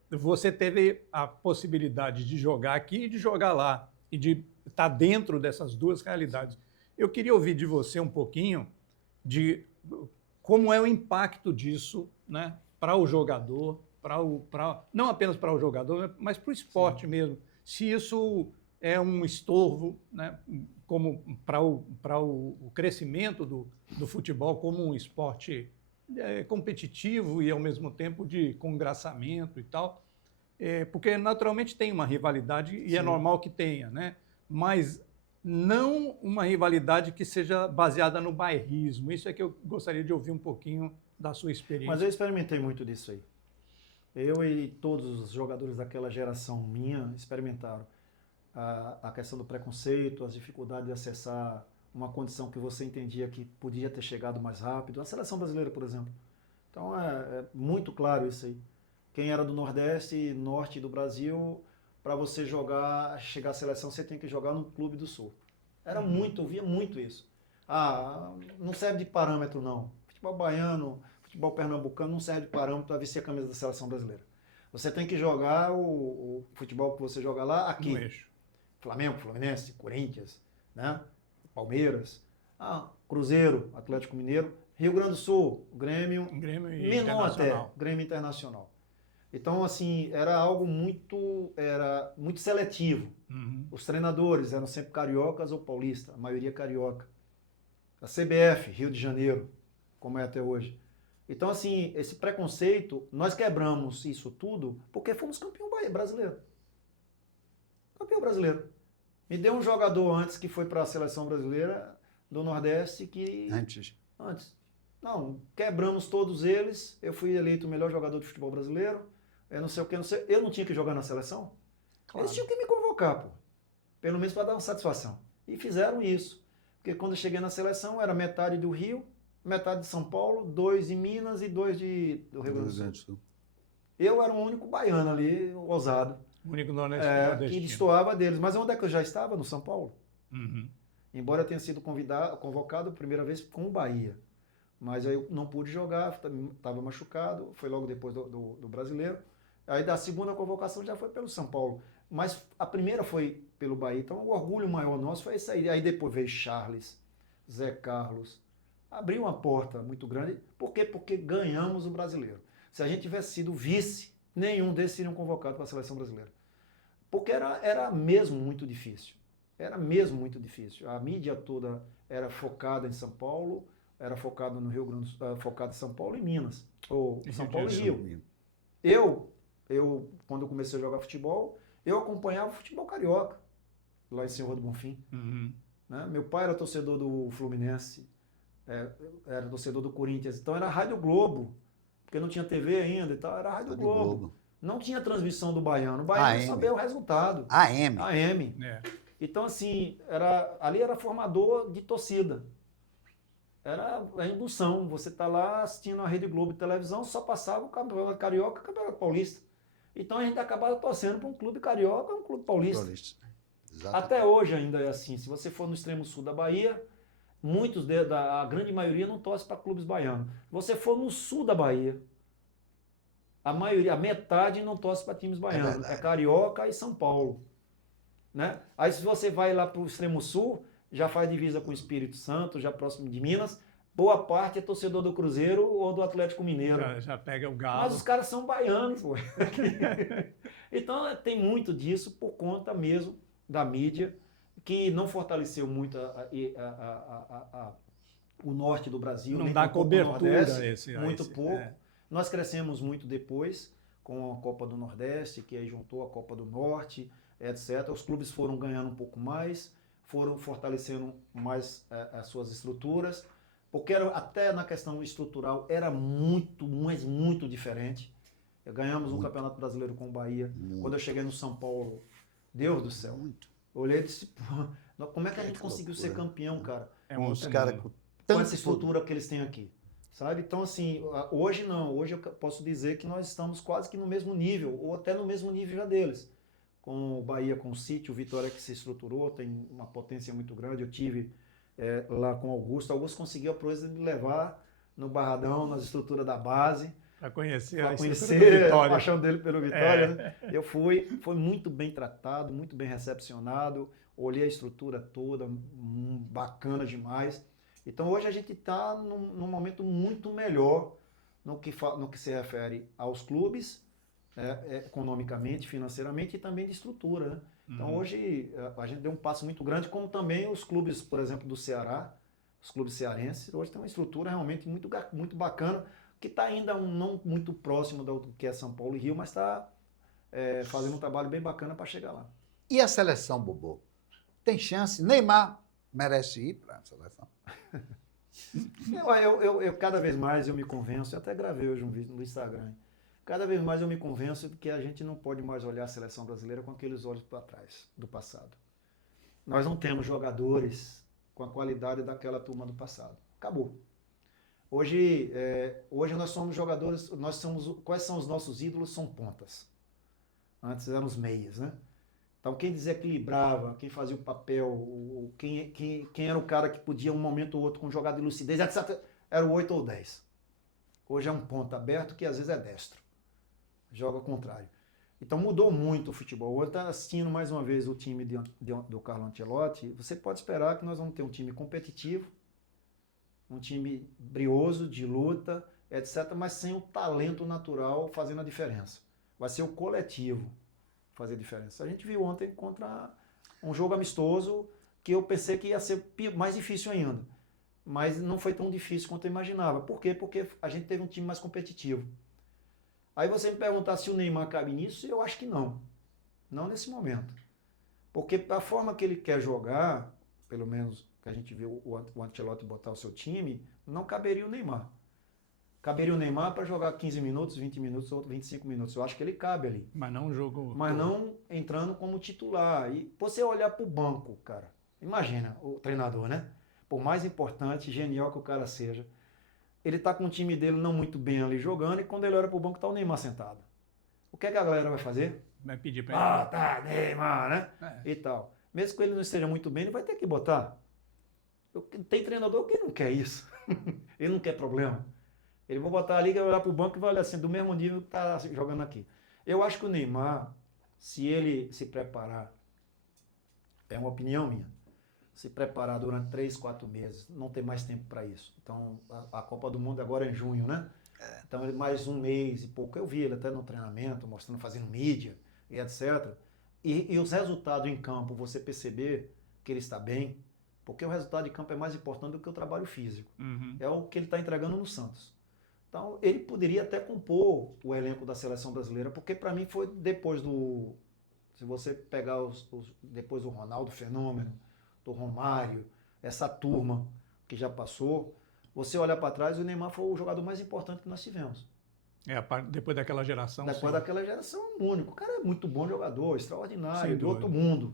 você teve a possibilidade de jogar aqui e de jogar lá, e de estar dentro dessas duas realidades. Eu queria ouvir de você um pouquinho de como é o impacto disso, né, para o jogador, não apenas para o jogador, mas para o esporte mesmo. Se isso é um estorvo, né, como para o crescimento do futebol como um esporte competitivo e, ao mesmo tempo, de congraçamento e tal, porque, naturalmente, tem uma rivalidade e é normal que tenha, né? Mas não uma rivalidade que seja baseada no bairrismo. Isso é que eu gostaria de ouvir um pouquinho da sua experiência. Mas eu experimentei muito disso aí. Eu e todos os jogadores daquela geração minha experimentaram a questão do preconceito, as dificuldades de acessar uma condição que você entendia que podia ter chegado mais rápido. A seleção brasileira, por exemplo. Então é muito claro isso aí. Quem era do Nordeste e Norte do Brasil, para você chegar à seleção, você tem que jogar no Clube do Sul. Via muito isso. Não serve de parâmetro, não. Futebol baiano, futebol pernambucano não serve de parâmetro para vestir a camisa da seleção brasileira. Você tem que jogar o futebol que você joga lá aqui. No eixo. Flamengo, Fluminense, Corinthians, né? Palmeiras, Cruzeiro, Atlético Mineiro, Rio Grande do Sul, Grêmio menor até, Grêmio Internacional. Então, assim, era algo muito seletivo. Uhum. Os treinadores eram sempre cariocas ou paulistas, a maioria carioca. A CBF, Rio de Janeiro, como é até hoje. Então, assim, esse preconceito, nós quebramos isso tudo porque fomos campeão brasileiro. Campeão brasileiro. Me deu um jogador antes que foi para a seleção brasileira do Nordeste que... Antes. Não, quebramos todos eles. Eu fui eleito o melhor jogador de futebol brasileiro. Eu não sei o que, eu não tinha que jogar na seleção? Claro. Eles tinham que me convocar, pô. Pelo menos para dar uma satisfação. E fizeram isso. Porque quando eu cheguei na seleção, era metade do Rio, metade de São Paulo, 2 de Minas e 2 do Rio Grande do Sul. Eu era o único baiano ali, ousado. O único nordestino. Que destoava deles. Mas onde é que eu já estava? No São Paulo. Uhum. Embora eu tenha sido convocado a primeira vez com o Bahia. Mas eu não pude jogar, estava machucado, foi logo depois do Brasileiro. Aí da segunda convocação já foi pelo São Paulo. Mas a primeira foi pelo Bahia. Então o orgulho maior nosso foi isso aí. Aí depois veio Charles, Zé Carlos. Abriu uma porta muito grande. Por quê? Porque ganhamos o Brasileiro. Se a gente tivesse sido vice, nenhum desses seriam convocados para a seleção brasileira. Porque era mesmo muito difícil. Era mesmo muito difícil. A mídia toda era focada em São Paulo, era focada no Rio Grande do Sul, focada em São Paulo e Minas. Ou São Paulo e Rio. Eu, quando eu comecei a jogar futebol, eu acompanhava o futebol carioca, lá em Senhor do Bonfim. Uhum. Né? Meu pai era torcedor do Fluminense, era torcedor do Corinthians, então era Rádio Globo, porque não tinha TV ainda e tal, era Rádio Globo. Não tinha transmissão do Baiano. O Baiano sabia o resultado. AM. Então, assim, ali era formador de torcida. Era a indução. Você está lá assistindo a Rede Globo de televisão, só passava o Campeonato Carioca e o Campeonato Paulista. Então a gente acabava torcendo para um clube carioca e um clube paulista. Até hoje ainda é assim. Se você for no extremo sul da Bahia, a grande maioria não torce para clubes baianos. Se você for no sul da Bahia, a metade não torce para times baianos. É Carioca e São Paulo. Né? Aí se você vai lá para o extremo sul, já faz divisa com o Espírito Santo, já próximo de Minas, boa parte é torcedor do Cruzeiro ou do Atlético Mineiro. Já pega o galo. Mas os caras são baianos, pô. Então, tem muito disso por conta mesmo da mídia, que não fortaleceu muito o norte do Brasil, Não nem dá tampouco o cobertura Nordeste, muito pouco. É. Nós crescemos muito depois com a Copa do Nordeste, que aí juntou a Copa do Norte, etc. Os clubes foram ganhando um pouco mais, foram fortalecendo mais as suas estruturas, porque até na questão estrutural era muito, mas muito diferente. Ganhamos um Campeonato Brasileiro com o Bahia. Quando eu cheguei no São Paulo, Deus do céu. Eu olhei e disse, como é que a gente conseguiu ser campeão, cara? Os caras Com essa estrutura que eles têm aqui. Sabe? Então, assim, hoje não. Hoje eu posso dizer que nós estamos quase que no mesmo nível, ou até no mesmo nível já deles. Com o Bahia, com o City, o Vitória que se estruturou, tem uma potência muito grande. Eu tive lá com o Augusto. Augusto conseguiu a proeza de me levar no Barradão, nas estruturas da base. Para conhecer A paixão dele pelo Vitória. Né? Eu fui muito bem tratado, muito bem recepcionado. Olhei a estrutura toda, bacana demais. Então hoje a gente está num momento muito melhor no que se refere aos clubes, economicamente, financeiramente e também de estrutura. Né? Então hoje a gente deu um passo muito grande, como também os clubes, por exemplo, do Ceará, os clubes cearenses, hoje tem uma estrutura realmente muito bacana, que está ainda não muito próximo do que é São Paulo e Rio, mas está fazendo um trabalho bem bacana para chegar lá. E a seleção, Bobô? Tem chance? Neymar merece ir para a seleção? Eu cada vez mais eu me convenço, eu até gravei hoje um vídeo no Instagram, cada vez mais eu me convenço de que a gente não pode mais olhar a seleção brasileira com aqueles olhos para trás, do passado. Nós não temos jogadores com a qualidade daquela turma do passado. Acabou. Hoje nós somos jogadores, quais são os nossos ídolos? São pontas. Antes eram os meias, né? Então quem desequilibrava, quem fazia o papel, quem era o cara que podia um momento ou outro com jogada de lucidez, etc., era o 8 ou 10. Hoje é um ponta aberto que às vezes é destro. Joga ao contrário. Então mudou muito o futebol. Eu estou assistindo mais uma vez o time do Carlo Ancelotti. Você pode esperar que nós vamos ter um time competitivo, um time brioso, de luta, etc., mas sem o talento natural fazendo a diferença. Vai ser o coletivo fazer a diferença. A gente viu ontem contra um jogo amistoso que eu pensei que ia ser mais difícil ainda. Mas não foi tão difícil quanto eu imaginava. Por quê? Porque a gente teve um time mais competitivo. Aí você me perguntar se o Neymar cabe nisso, eu acho que não. Não nesse momento. Porque a forma que ele quer jogar, pelo menos que a gente viu o Ancelotti botar o seu time, não caberia o Neymar. Caberia o Neymar para jogar 15 minutos, 20 minutos ou 25 minutos. Eu acho que ele cabe ali. Mas não jogou. Mas não entrando como titular. E você olhar para o banco, cara. Imagina o treinador, né? Por mais importante, genial que o cara seja, ele tá com o time dele não muito bem ali jogando e quando ele olha para o banco tá o Neymar sentado. O que é que a galera vai fazer? Vai pedir para ele. Tá, Neymar, né? E tal. Mesmo que ele não esteja muito bem, ele vai ter que botar. Tem treinador que não quer isso. Ele não quer problema. Ele vai botar ali, vai olhar para o banco e vai olhar assim, do mesmo nível que está jogando aqui. Eu acho que o Neymar, se ele se preparar, é uma opinião minha, se preparar durante 3, 4 meses, não tem mais tempo para isso. Então, a Copa do Mundo agora é em junho, né? Então, mais um mês e pouco. Eu vi ele até no treinamento, mostrando, fazendo mídia e etc. E os resultados em campo, você perceber que ele está bem, porque o resultado de campo é mais importante do que o trabalho físico. É o que ele está entregando no Santos. Então, ele poderia até compor o elenco da seleção brasileira, porque para mim foi depois do... Se você pegar depois do Ronaldo Fenômeno, do Romário, essa turma que já passou, você olha para trás, o Neymar foi o jogador mais importante que nós tivemos. Depois daquela geração. Depois daquela geração, único. O cara é muito bom jogador, extraordinário, de outro mundo.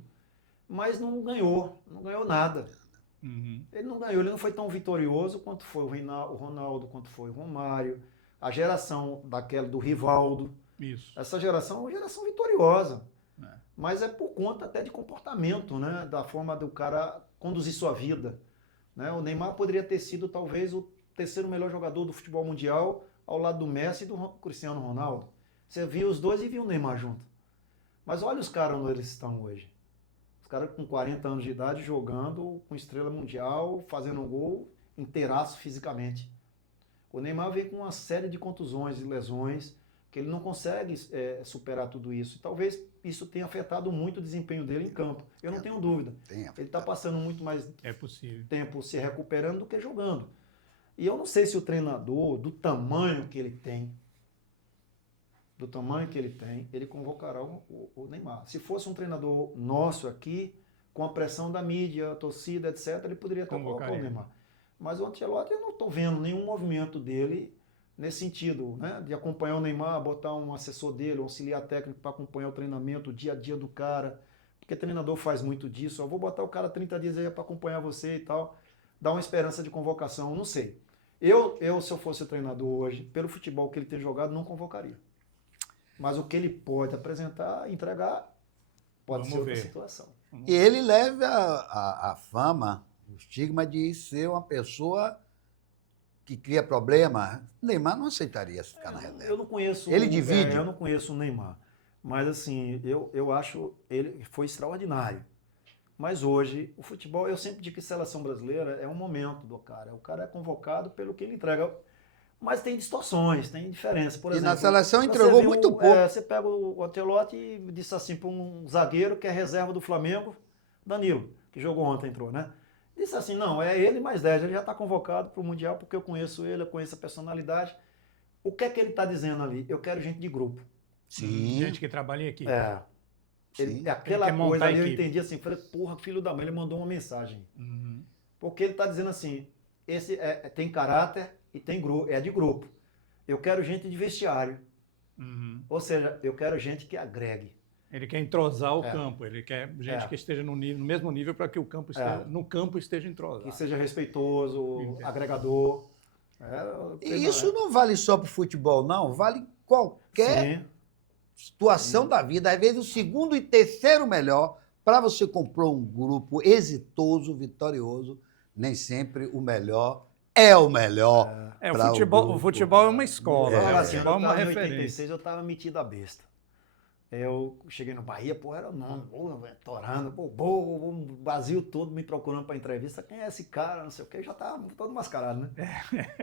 Mas não ganhou nada. Ele não ganhou, ele não foi tão vitorioso quanto foi o Ronaldo, quanto foi o Romário, a geração do Rivaldo. Isso. Essa geração é uma geração vitoriosa. Mas é por conta até de comportamento, né? Da forma do cara conduzir sua vida. Né? O Neymar poderia ter sido talvez o terceiro melhor jogador do futebol mundial ao lado do Messi e do Cristiano Ronaldo. Você viu os dois e viu o Neymar junto. Mas olha os caras onde eles estão hoje. Os caras com 40 anos de idade jogando com estrela mundial, fazendo um gol inteiraço fisicamente. O Neymar veio com uma série de contusões e lesões, que ele não consegue superar tudo isso. E talvez isso tenha afetado muito o desempenho dele em campo. Eu não tenho dúvida. Ele está passando muito mais tempo se recuperando do que jogando. E eu não sei se o treinador, do tamanho que ele tem, ele convocará o Neymar. Se fosse um treinador nosso aqui, com a pressão da mídia, a torcida, etc., ele poderia até convocar o Neymar. Mas o Ancelotti, eu não estou vendo nenhum movimento dele nesse sentido, né? De acompanhar o Neymar, botar um assessor dele, um auxiliar técnico para acompanhar o treinamento, o dia a dia do cara. Porque treinador faz muito disso. Eu vou botar o cara 30 dias aí para acompanhar você e tal. Dar uma esperança de convocação, não sei. Eu, se eu fosse o treinador hoje, pelo futebol que ele tem jogado, não convocaria. Mas o que ele pode apresentar, entregar, pode ser outra situação. E ele leva a fama, o estigma de ser uma pessoa que cria problema. O Neymar não aceitaria ficar na reserva. Eu não conheço. Ele divide. Eu não conheço o Neymar. Mas assim, eu acho ele foi extraordinário. Mas hoje, o futebol, eu sempre digo que seleção brasileira é um momento do cara. O cara é convocado pelo que ele entrega. Mas tem distorções, tem diferença. Por exemplo, na seleção entregou muito pouco. Você pega o Ancelotti e disse assim para um zagueiro que é reserva do Flamengo, Danilo, que jogou ontem, entrou, né? Disse assim, não, é ele mais 10, ele já está convocado para o Mundial porque eu conheço ele, eu conheço a personalidade. O que é que ele está dizendo ali? Eu quero gente de grupo. Sim. Gente que trabalha em equipe. Aquela coisa ali eu entendi assim, falei, porra, filho da mãe, ele mandou uma mensagem. Uhum. Porque ele está dizendo assim, esse tem caráter e tem é de grupo. Eu quero gente de vestiário. Uhum. Ou seja, eu quero gente que agregue. Ele quer entrosar o campo, ele quer gente que esteja no mesmo nível para que o campo no campo esteja entrosado. Que seja respeitoso, agregador. E isso não vale só para o futebol, não. Vale qualquer situação da vida. Às vezes o segundo e terceiro melhor, para você comprar um grupo exitoso, vitorioso, nem sempre o melhor é o melhor. O futebol é uma escola, o futebol é uma referência. Em 86 eu estava metido a besta. Eu cheguei no Bahia, era o nome, torando, o Brasil todo me procurando para entrevista. Quem é esse cara? Não sei o quê, já estava todo mascarado, né?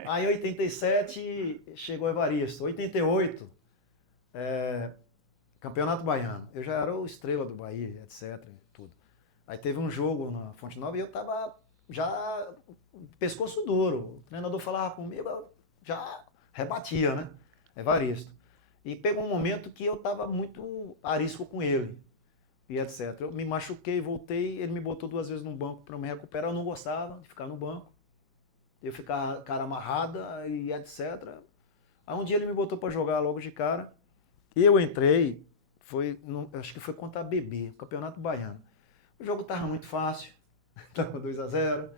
Aí, em 87, chegou o Evaristo. 88, Campeonato Baiano. Eu já era o estrela do Bahia, etc. Tudo. Aí teve um jogo na Fonte Nova e eu estava já pescoço duro. O treinador falava comigo, eu já rebatia, né? Evaristo. E pegou um momento que eu estava muito arisco com ele, e etc. Eu me machuquei, voltei, ele me botou 2 vezes no banco para me recuperar. Eu não gostava de ficar no banco. Eu ficava cara amarrada e etc. Aí um dia ele me botou para jogar logo de cara. E eu entrei, acho que foi contra a BB, o Campeonato Baiano. O jogo estava muito fácil, estava 2-0.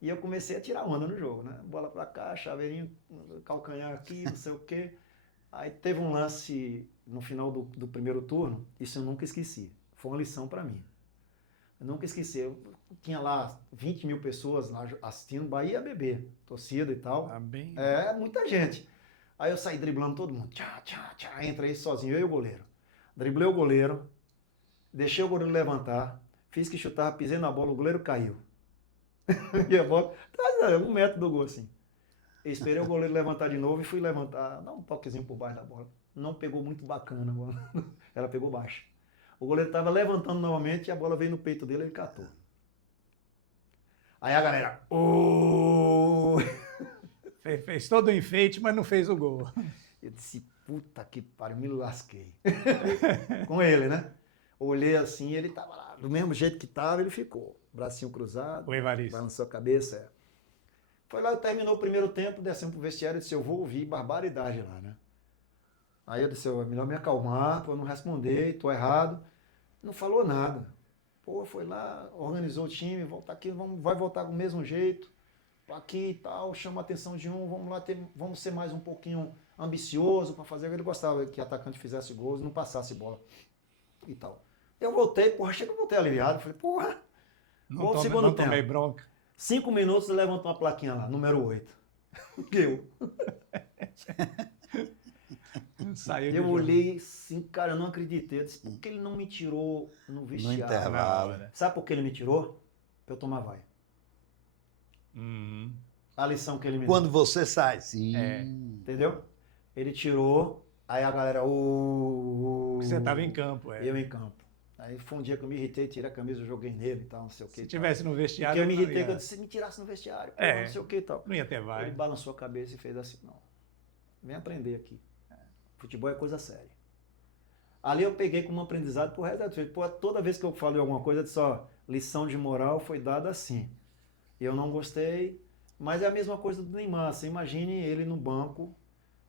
E eu comecei a tirar onda no jogo, né? Bola para cá, chaveirinho, calcanhar aqui, não sei o quê. Aí teve um lance no final do primeiro turno, isso eu nunca esqueci. Foi uma lição para mim. Eu nunca esqueci. Eu tinha lá 20 mil pessoas lá assistindo Bahia BB, torcida e tal. Muita gente. Aí eu saí driblando todo mundo. Entrei sozinho, eu e o goleiro. Driblei o goleiro, deixei o goleiro levantar, fiz que chutava, pisei na bola, o goleiro caiu. E a bola, 1 metro do gol assim. Eu esperei o goleiro levantar de novo e fui levantar, dar um toquezinho por baixo da bola. Não pegou muito bacana a bola. Ela pegou baixo. O goleiro estava levantando novamente e a bola veio no peito dele e ele catou. Aí a galera... Fez todo o enfeite, mas não fez o gol. Eu disse, puta que pariu, me lasquei. Com ele, né? Olhei assim, ele estava lá, do mesmo jeito que estava, ele ficou. Bracinho cruzado, o Evaristo balançou a cabeça, Foi lá, terminou o primeiro tempo, descemos pro vestiário e disse, eu vou ouvir barbaridade lá, né? Aí eu disse, é melhor me acalmar, para eu não responder, tô errado. Não falou nada. Foi lá, organizou o time, volta aqui, vai voltar do mesmo jeito, aqui e tal, chama a atenção de um, vamos lá, vamos ser mais um pouquinho ambicioso para fazer. Ele gostava que o atacante fizesse gols e não passasse bola e tal. Eu voltei, achei que eu voltei aliviado, falei, não tomei bronca. 5 minutos e levantou uma plaquinha lá, número 8. Eu. Eu olhei assim, cara, eu não acreditei. Eu disse, por que ele não me tirou no vestiário? No intervalo. Sabe por que ele me tirou? Pra eu tomar vai. A lição que ele me deu. Quando você sai, sim. Entendeu? Ele tirou, Aí a galera, Você estava em campo, eu em campo. Aí foi um dia que eu me irritei, tirei a camisa, joguei nele e tal, não sei o que. Se tivesse no vestiário... Porque eu me não irritei, ia- que eu disse, se me tirasse no vestiário, porra, não sei o que e tal. Não ia ter Ele vibe. balançou a cabeça e fez assim, não, vem aprender aqui. Futebol é coisa séria. Ali eu peguei como aprendizado pro resto da vida. Pô, toda vez que eu falo alguma coisa, eu disse, ó, lição de moral foi dada assim. Eu não gostei, mas é a mesma coisa do Neymar. Você imagine ele no banco,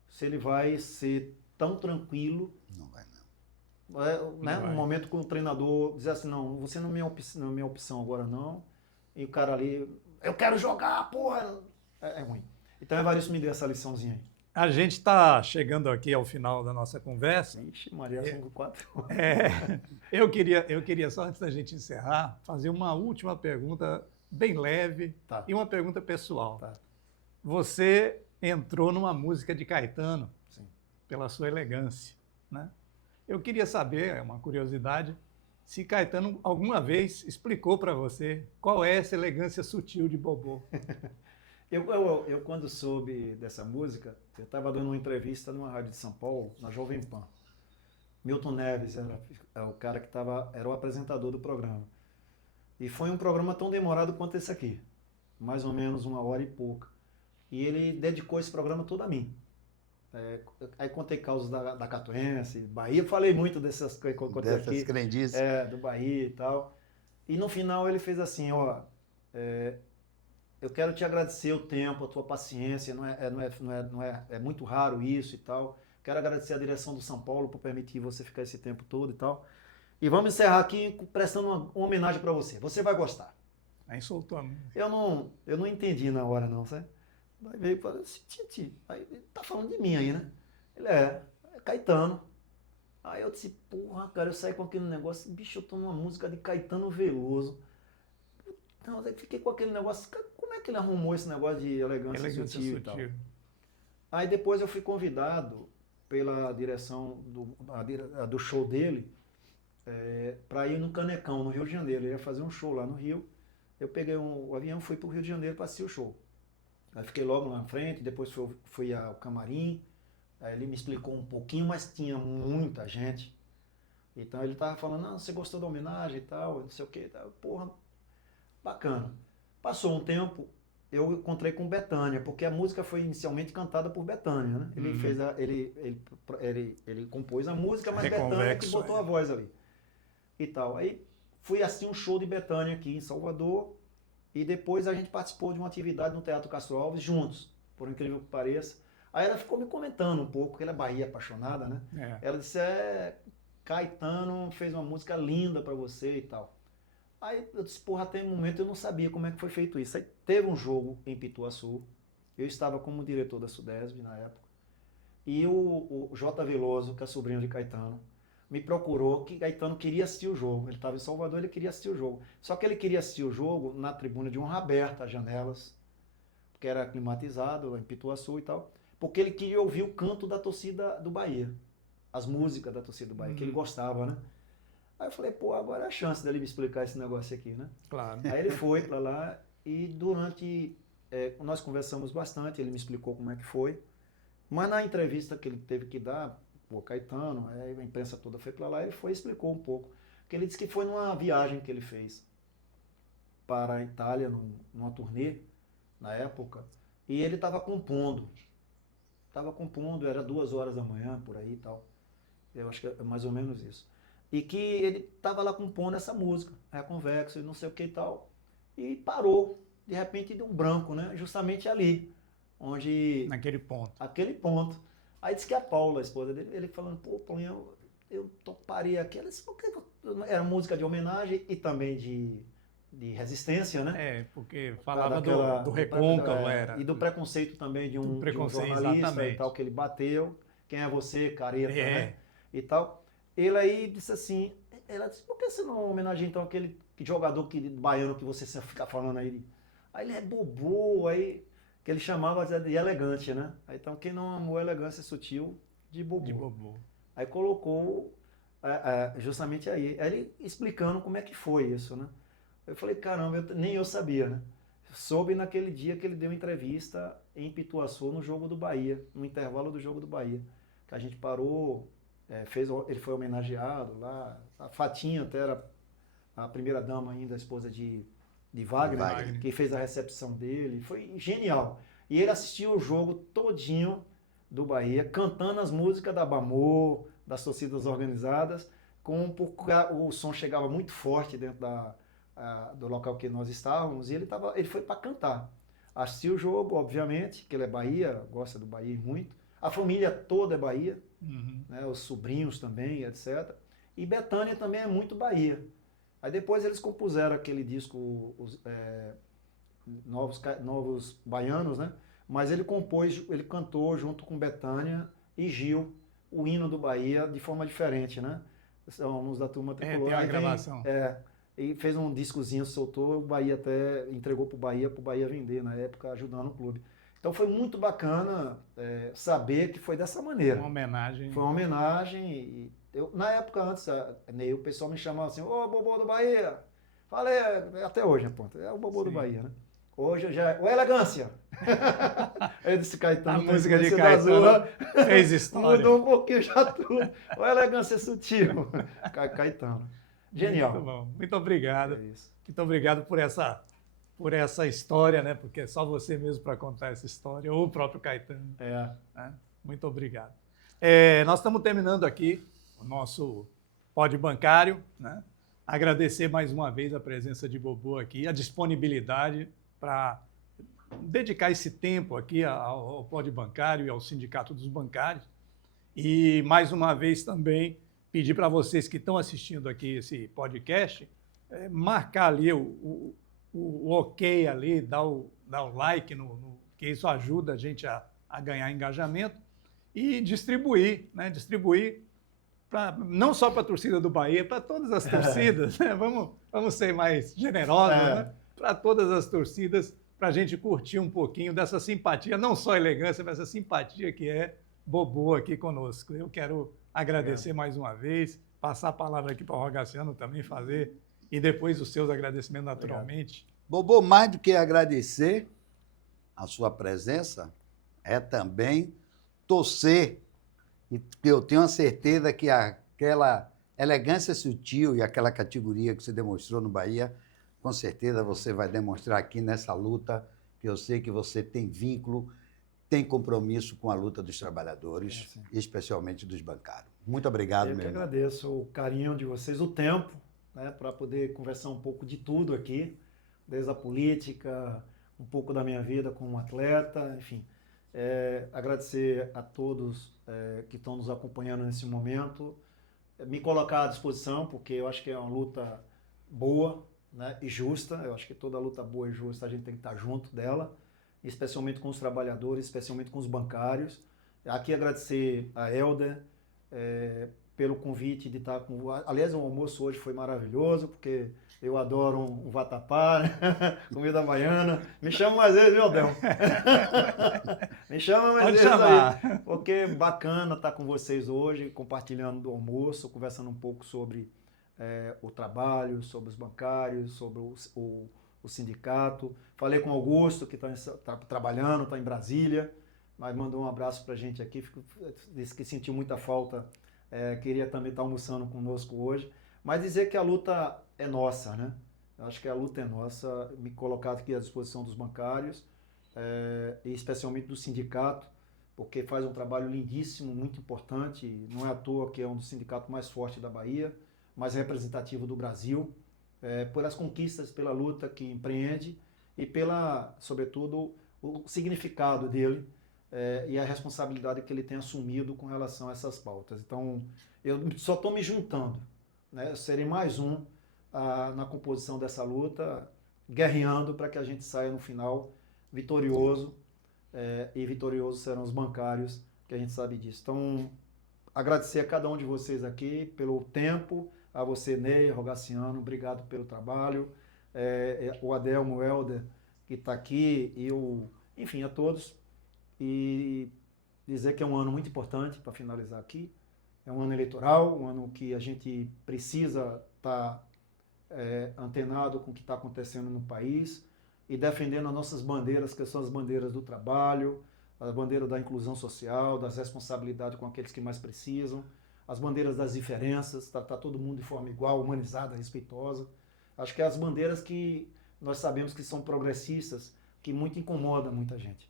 se ele vai ser tão tranquilo, Não vai, não. né? Não vai. No momento que o treinador dizer assim, não, você não é minha opção agora não, e o cara ali, eu quero jogar, porra, é ruim. Então Evaristo me deu essa liçãozinha aí. A gente está chegando aqui ao final da nossa conversa. Ixi, Maria, são 4 horas. Eu queria só, antes da gente encerrar, fazer uma última pergunta bem leve Tá. e uma pergunta pessoal. Tá. Você entrou numa música de Caetano Sim. pela sua elegância, né? Eu queria saber, é uma curiosidade, se Caetano alguma vez explicou para você qual é essa elegância sutil de Bobô. Eu quando soube dessa música, eu estava dando uma entrevista numa rádio de São Paulo, na Jovem Pan. Milton Neves era o cara que era o apresentador do programa. E foi um programa tão demorado quanto esse aqui, mais ou menos 1 hora e pouca. E ele dedicou esse programa todo a mim. Aí contei causas da Catuense, Bahia, falei muito dessas coisas que eu contei Dessas aqui. crendices. Do Bahia e tal. E no final ele fez assim, ó, eu quero te agradecer o tempo, a tua paciência, é muito raro isso e tal. Quero agradecer a direção do São Paulo por permitir você ficar esse tempo todo e tal. E vamos encerrar aqui prestando uma homenagem para você. Você vai gostar. Aí soltou a música. Eu não entendi na hora não, sabe? Aí veio e falou assim, Titi, aí ele tá falando de mim aí, né? Ele é Caetano. Aí eu disse, porra, cara, eu saí com aquele negócio, bicho, eu tô numa música de Caetano Veloso. Então, eu fiquei com aquele negócio, como é que ele arrumou esse negócio de elegância sutil e tal? Aí depois eu fui convidado pela direção do show dele para ir no Canecão, no Rio de Janeiro. Ele ia fazer um show lá no Rio. Eu peguei o avião e fui para o Rio de Janeiro para assistir o show. Aí fiquei logo lá na frente, depois fui ao camarim. Aí ele me explicou um pouquinho, mas tinha muita gente. Então ele tava falando, não, você gostou da homenagem e tal, não sei o que, porra, bacana. Passou um tempo, eu encontrei com Bethânia, porque a música foi inicialmente cantada por Bethânia, né? Ele fez ele compôs a música, mas Bethânia que botou a voz ali. E tal. Aí fui assistir um show de Bethânia aqui em Salvador, e depois a gente participou de uma atividade no Teatro Castro Alves juntos, por incrível que pareça. Aí ela ficou me comentando um pouco, porque ela é Bahia apaixonada, né? Ela disse, Caetano fez uma música linda pra você e tal. Aí eu disse, porra, até um momento eu não sabia como é que foi feito isso. Aí teve um jogo em Pituaçu, eu estava como diretor da Sudesb na época, e o J. Veloso, que é sobrinho de Caetano, me procurou que Caetano queria assistir o jogo. Ele estava em Salvador, ele queria assistir o jogo. Só que ele queria assistir o jogo na tribuna de honra aberta, as janelas, porque era climatizado lá em Pituaçu e tal, porque ele queria ouvir o canto da torcida do Bahia, as músicas da torcida do Bahia, que ele gostava, né? Aí eu falei, pô, agora é a chance dele me explicar esse negócio aqui, né? Claro. Aí ele foi pra lá e nós conversamos bastante, ele me explicou como é que foi, mas na entrevista que ele teve que dar, o Caetano, a imprensa toda foi pra lá, ele foi e explicou um pouco, que ele disse que foi numa viagem que ele fez para a Itália, numa turnê, na época, e ele estava compondo, era 2 horas da manhã, por aí e tal, eu acho que é mais ou menos isso. E que ele estava lá compondo essa música, Reconvexo e não sei o que e tal, e parou, de repente deu um branco, né? Justamente ali, onde... Naquele ponto. Aquele ponto. Aí disse que a Paula, a esposa dele, ele falando, pô, Paulinho, eu parei aqui. Ela disse, por que era música de homenagem e também de resistência, né? Porque falava do recôncavo, era. E do preconceito também de um jornalista exatamente. e tal, que ele bateu. Quem é você, careta, né? E tal. Ele aí disse assim, ela disse, por que você não homenageia então aquele jogador baiano que você sempre fica falando aí? Aí ele é Bobô, aí que ele chamava de elegante, né? Aí, então quem não amou a elegância sutil de Bobô. Aí colocou justamente aí ele explicando como é que foi isso, né? Eu falei, caramba, nem eu sabia, né? Soube naquele dia que ele deu entrevista em Pituaçu no jogo do Bahia, no intervalo do jogo do Bahia. que a gente parou, ele foi homenageado lá, a Fatinha até era a primeira dama ainda, a esposa de Wagner, que fez a recepção dele, foi genial. E ele assistiu o jogo todinho do Bahia, cantando as músicas da Bamor, das torcidas organizadas, porque o som chegava muito forte dentro do local que nós estávamos, e ele foi para cantar. Assistiu o jogo, obviamente, que ele é Bahia, gosta do Bahia muito. A família toda é Bahia, né, os sobrinhos também, etc. E Bethânia também é muito Bahia. Aí depois eles compuseram aquele disco, Novos Baianos, né? Mas ele cantou junto com Bethânia e Gil o hino do Bahia de forma diferente, né? Somos da turma tricolor. Tem a gravação. E fez um discozinho, soltou, o Bahia até entregou pro Bahia vender, na época, ajudando o clube. Então foi muito bacana saber que foi dessa maneira. Uma homenagem. Foi uma homenagem. E na época antes, o pessoal me chamava assim, ô Bobô do Bahia. Falei, até hoje, ponta, é o Bobô do Bahia, né? Hoje já é o Elegância. Aí desse Caetano. A música de Caetano fez história. Mudou um pouquinho já tudo. O Elegância sutil. Caetano. Genial. Muito bom. Muito obrigado. É isso. Muito obrigado por essa história, né? Porque é só você mesmo para contar essa história, ou o próprio Caetano. Né? Muito obrigado. Nós estamos terminando aqui o nosso Pod Bancário, né? Agradecer mais uma vez a presença de Bobô aqui, a disponibilidade para dedicar esse tempo aqui ao Pod Bancário e ao Sindicato dos Bancários. E mais uma vez também pedir para vocês que estão assistindo aqui esse podcast, marcar ali o ok ali, dar o like, que isso ajuda a gente a ganhar engajamento, e distribuir, né? Distribuir não só para a torcida do Bahia, para todas as torcidas, né? Vamos ser mais generosos, né? Para todas as torcidas, para a gente curtir um pouquinho dessa simpatia, não só elegância, mas essa simpatia que é Bobô aqui conosco. Eu quero agradecer mais uma vez, passar a palavra aqui para o Rogaciano também fazer, e depois os seus agradecimentos naturalmente. Bobô, mais do que agradecer a sua presença, é também torcer. E eu tenho a certeza que aquela elegância sutil e aquela categoria que você demonstrou no Bahia, com certeza você vai demonstrar aqui nessa luta, que eu sei que você tem vínculo, tem compromisso com a luta dos trabalhadores, especialmente dos bancários. Muito obrigado, meu irmão. Eu que agradeço o carinho de vocês, o tempo, né, para poder conversar um pouco de tudo aqui, desde a política, um pouco da minha vida como atleta, enfim. Agradecer a todos que estão nos acompanhando nesse momento, me colocar à disposição, porque eu acho que é uma luta boa, né, e justa. Eu acho que toda luta boa e justa a gente tem que estar junto dela, especialmente com os trabalhadores, especialmente com os bancários. Aqui agradecer a Helder pelo convite de estar com... Aliás, o almoço hoje foi maravilhoso, porque eu adoro um vatapá, né? Comida baiana. Me chama mais vezes, viu, Del? Me chama mais vezes aí. Porque bacana estar com vocês hoje, compartilhando do almoço, conversando um pouco sobre o trabalho, sobre os bancários, sobre o sindicato. Falei com o Augusto, que está trabalhando, está em Brasília, mas mandou um abraço para a gente aqui, disse que sentiu muita falta, queria também estar almoçando conosco hoje, mas dizer que a luta é nossa, né? Eu acho que a luta é nossa, me colocar aqui à disposição dos bancários, e especialmente do sindicato, porque faz um trabalho lindíssimo, muito importante, não é à toa que é um dos sindicatos mais fortes da Bahia, mais representativo do Brasil, pelas conquistas, pela luta que empreende e sobretudo, o significado dele e a responsabilidade que ele tem assumido com relação a essas pautas. Então, eu só estou me juntando, né? Eu serei mais um na composição dessa luta, guerreando para que a gente saia no final vitorioso, e vitoriosos serão os bancários, que a gente sabe disso. Então, agradecer a cada um de vocês aqui pelo tempo, a você, Ney, Rogaciano, obrigado pelo trabalho, o Adelmo, o Helder, que está aqui, enfim, a todos, e dizer que é um ano muito importante para finalizar aqui, é um ano eleitoral, um ano que a gente precisa estar antenado com o que está acontecendo no país e defendendo as nossas bandeiras, que são as bandeiras do trabalho, a bandeira da inclusão social, das responsabilidades com aqueles que mais precisam, as bandeiras das diferenças, tratar todo mundo de forma igual, humanizada, respeitosa. Acho que é as bandeiras que nós sabemos que são progressistas, que muito incomodam muita gente.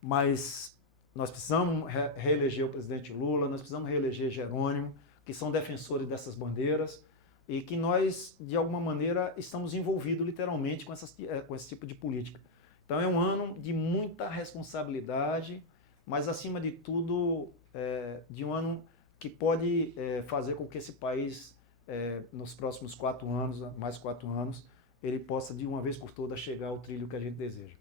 Mas nós precisamos reeleger o presidente Lula, nós precisamos reeleger Jerônimo, que são defensores dessas bandeiras, e que nós, de alguma maneira, estamos envolvidos literalmente com esse tipo de política. Então é um ano de muita responsabilidade, mas acima de tudo, de um ano que pode fazer com que esse país, nos próximos 4 anos, mais 4 anos, ele possa de uma vez por todas chegar ao trilho que a gente deseja.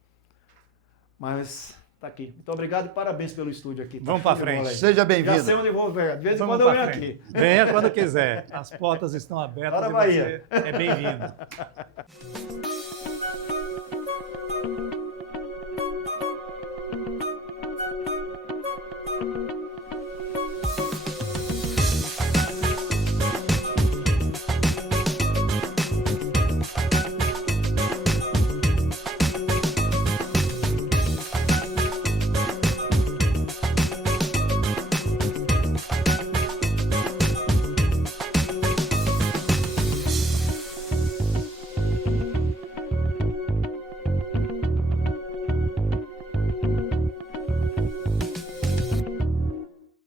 Mas tá aqui. Muito obrigado e parabéns pelo estúdio aqui. Vamos para frente. Seja bem-vindo. Já sei onde vou, velho. De vez em quando eu venho aqui. Venha quando quiser. As portas estão abertas Para e Bahia. você é bem-vindo.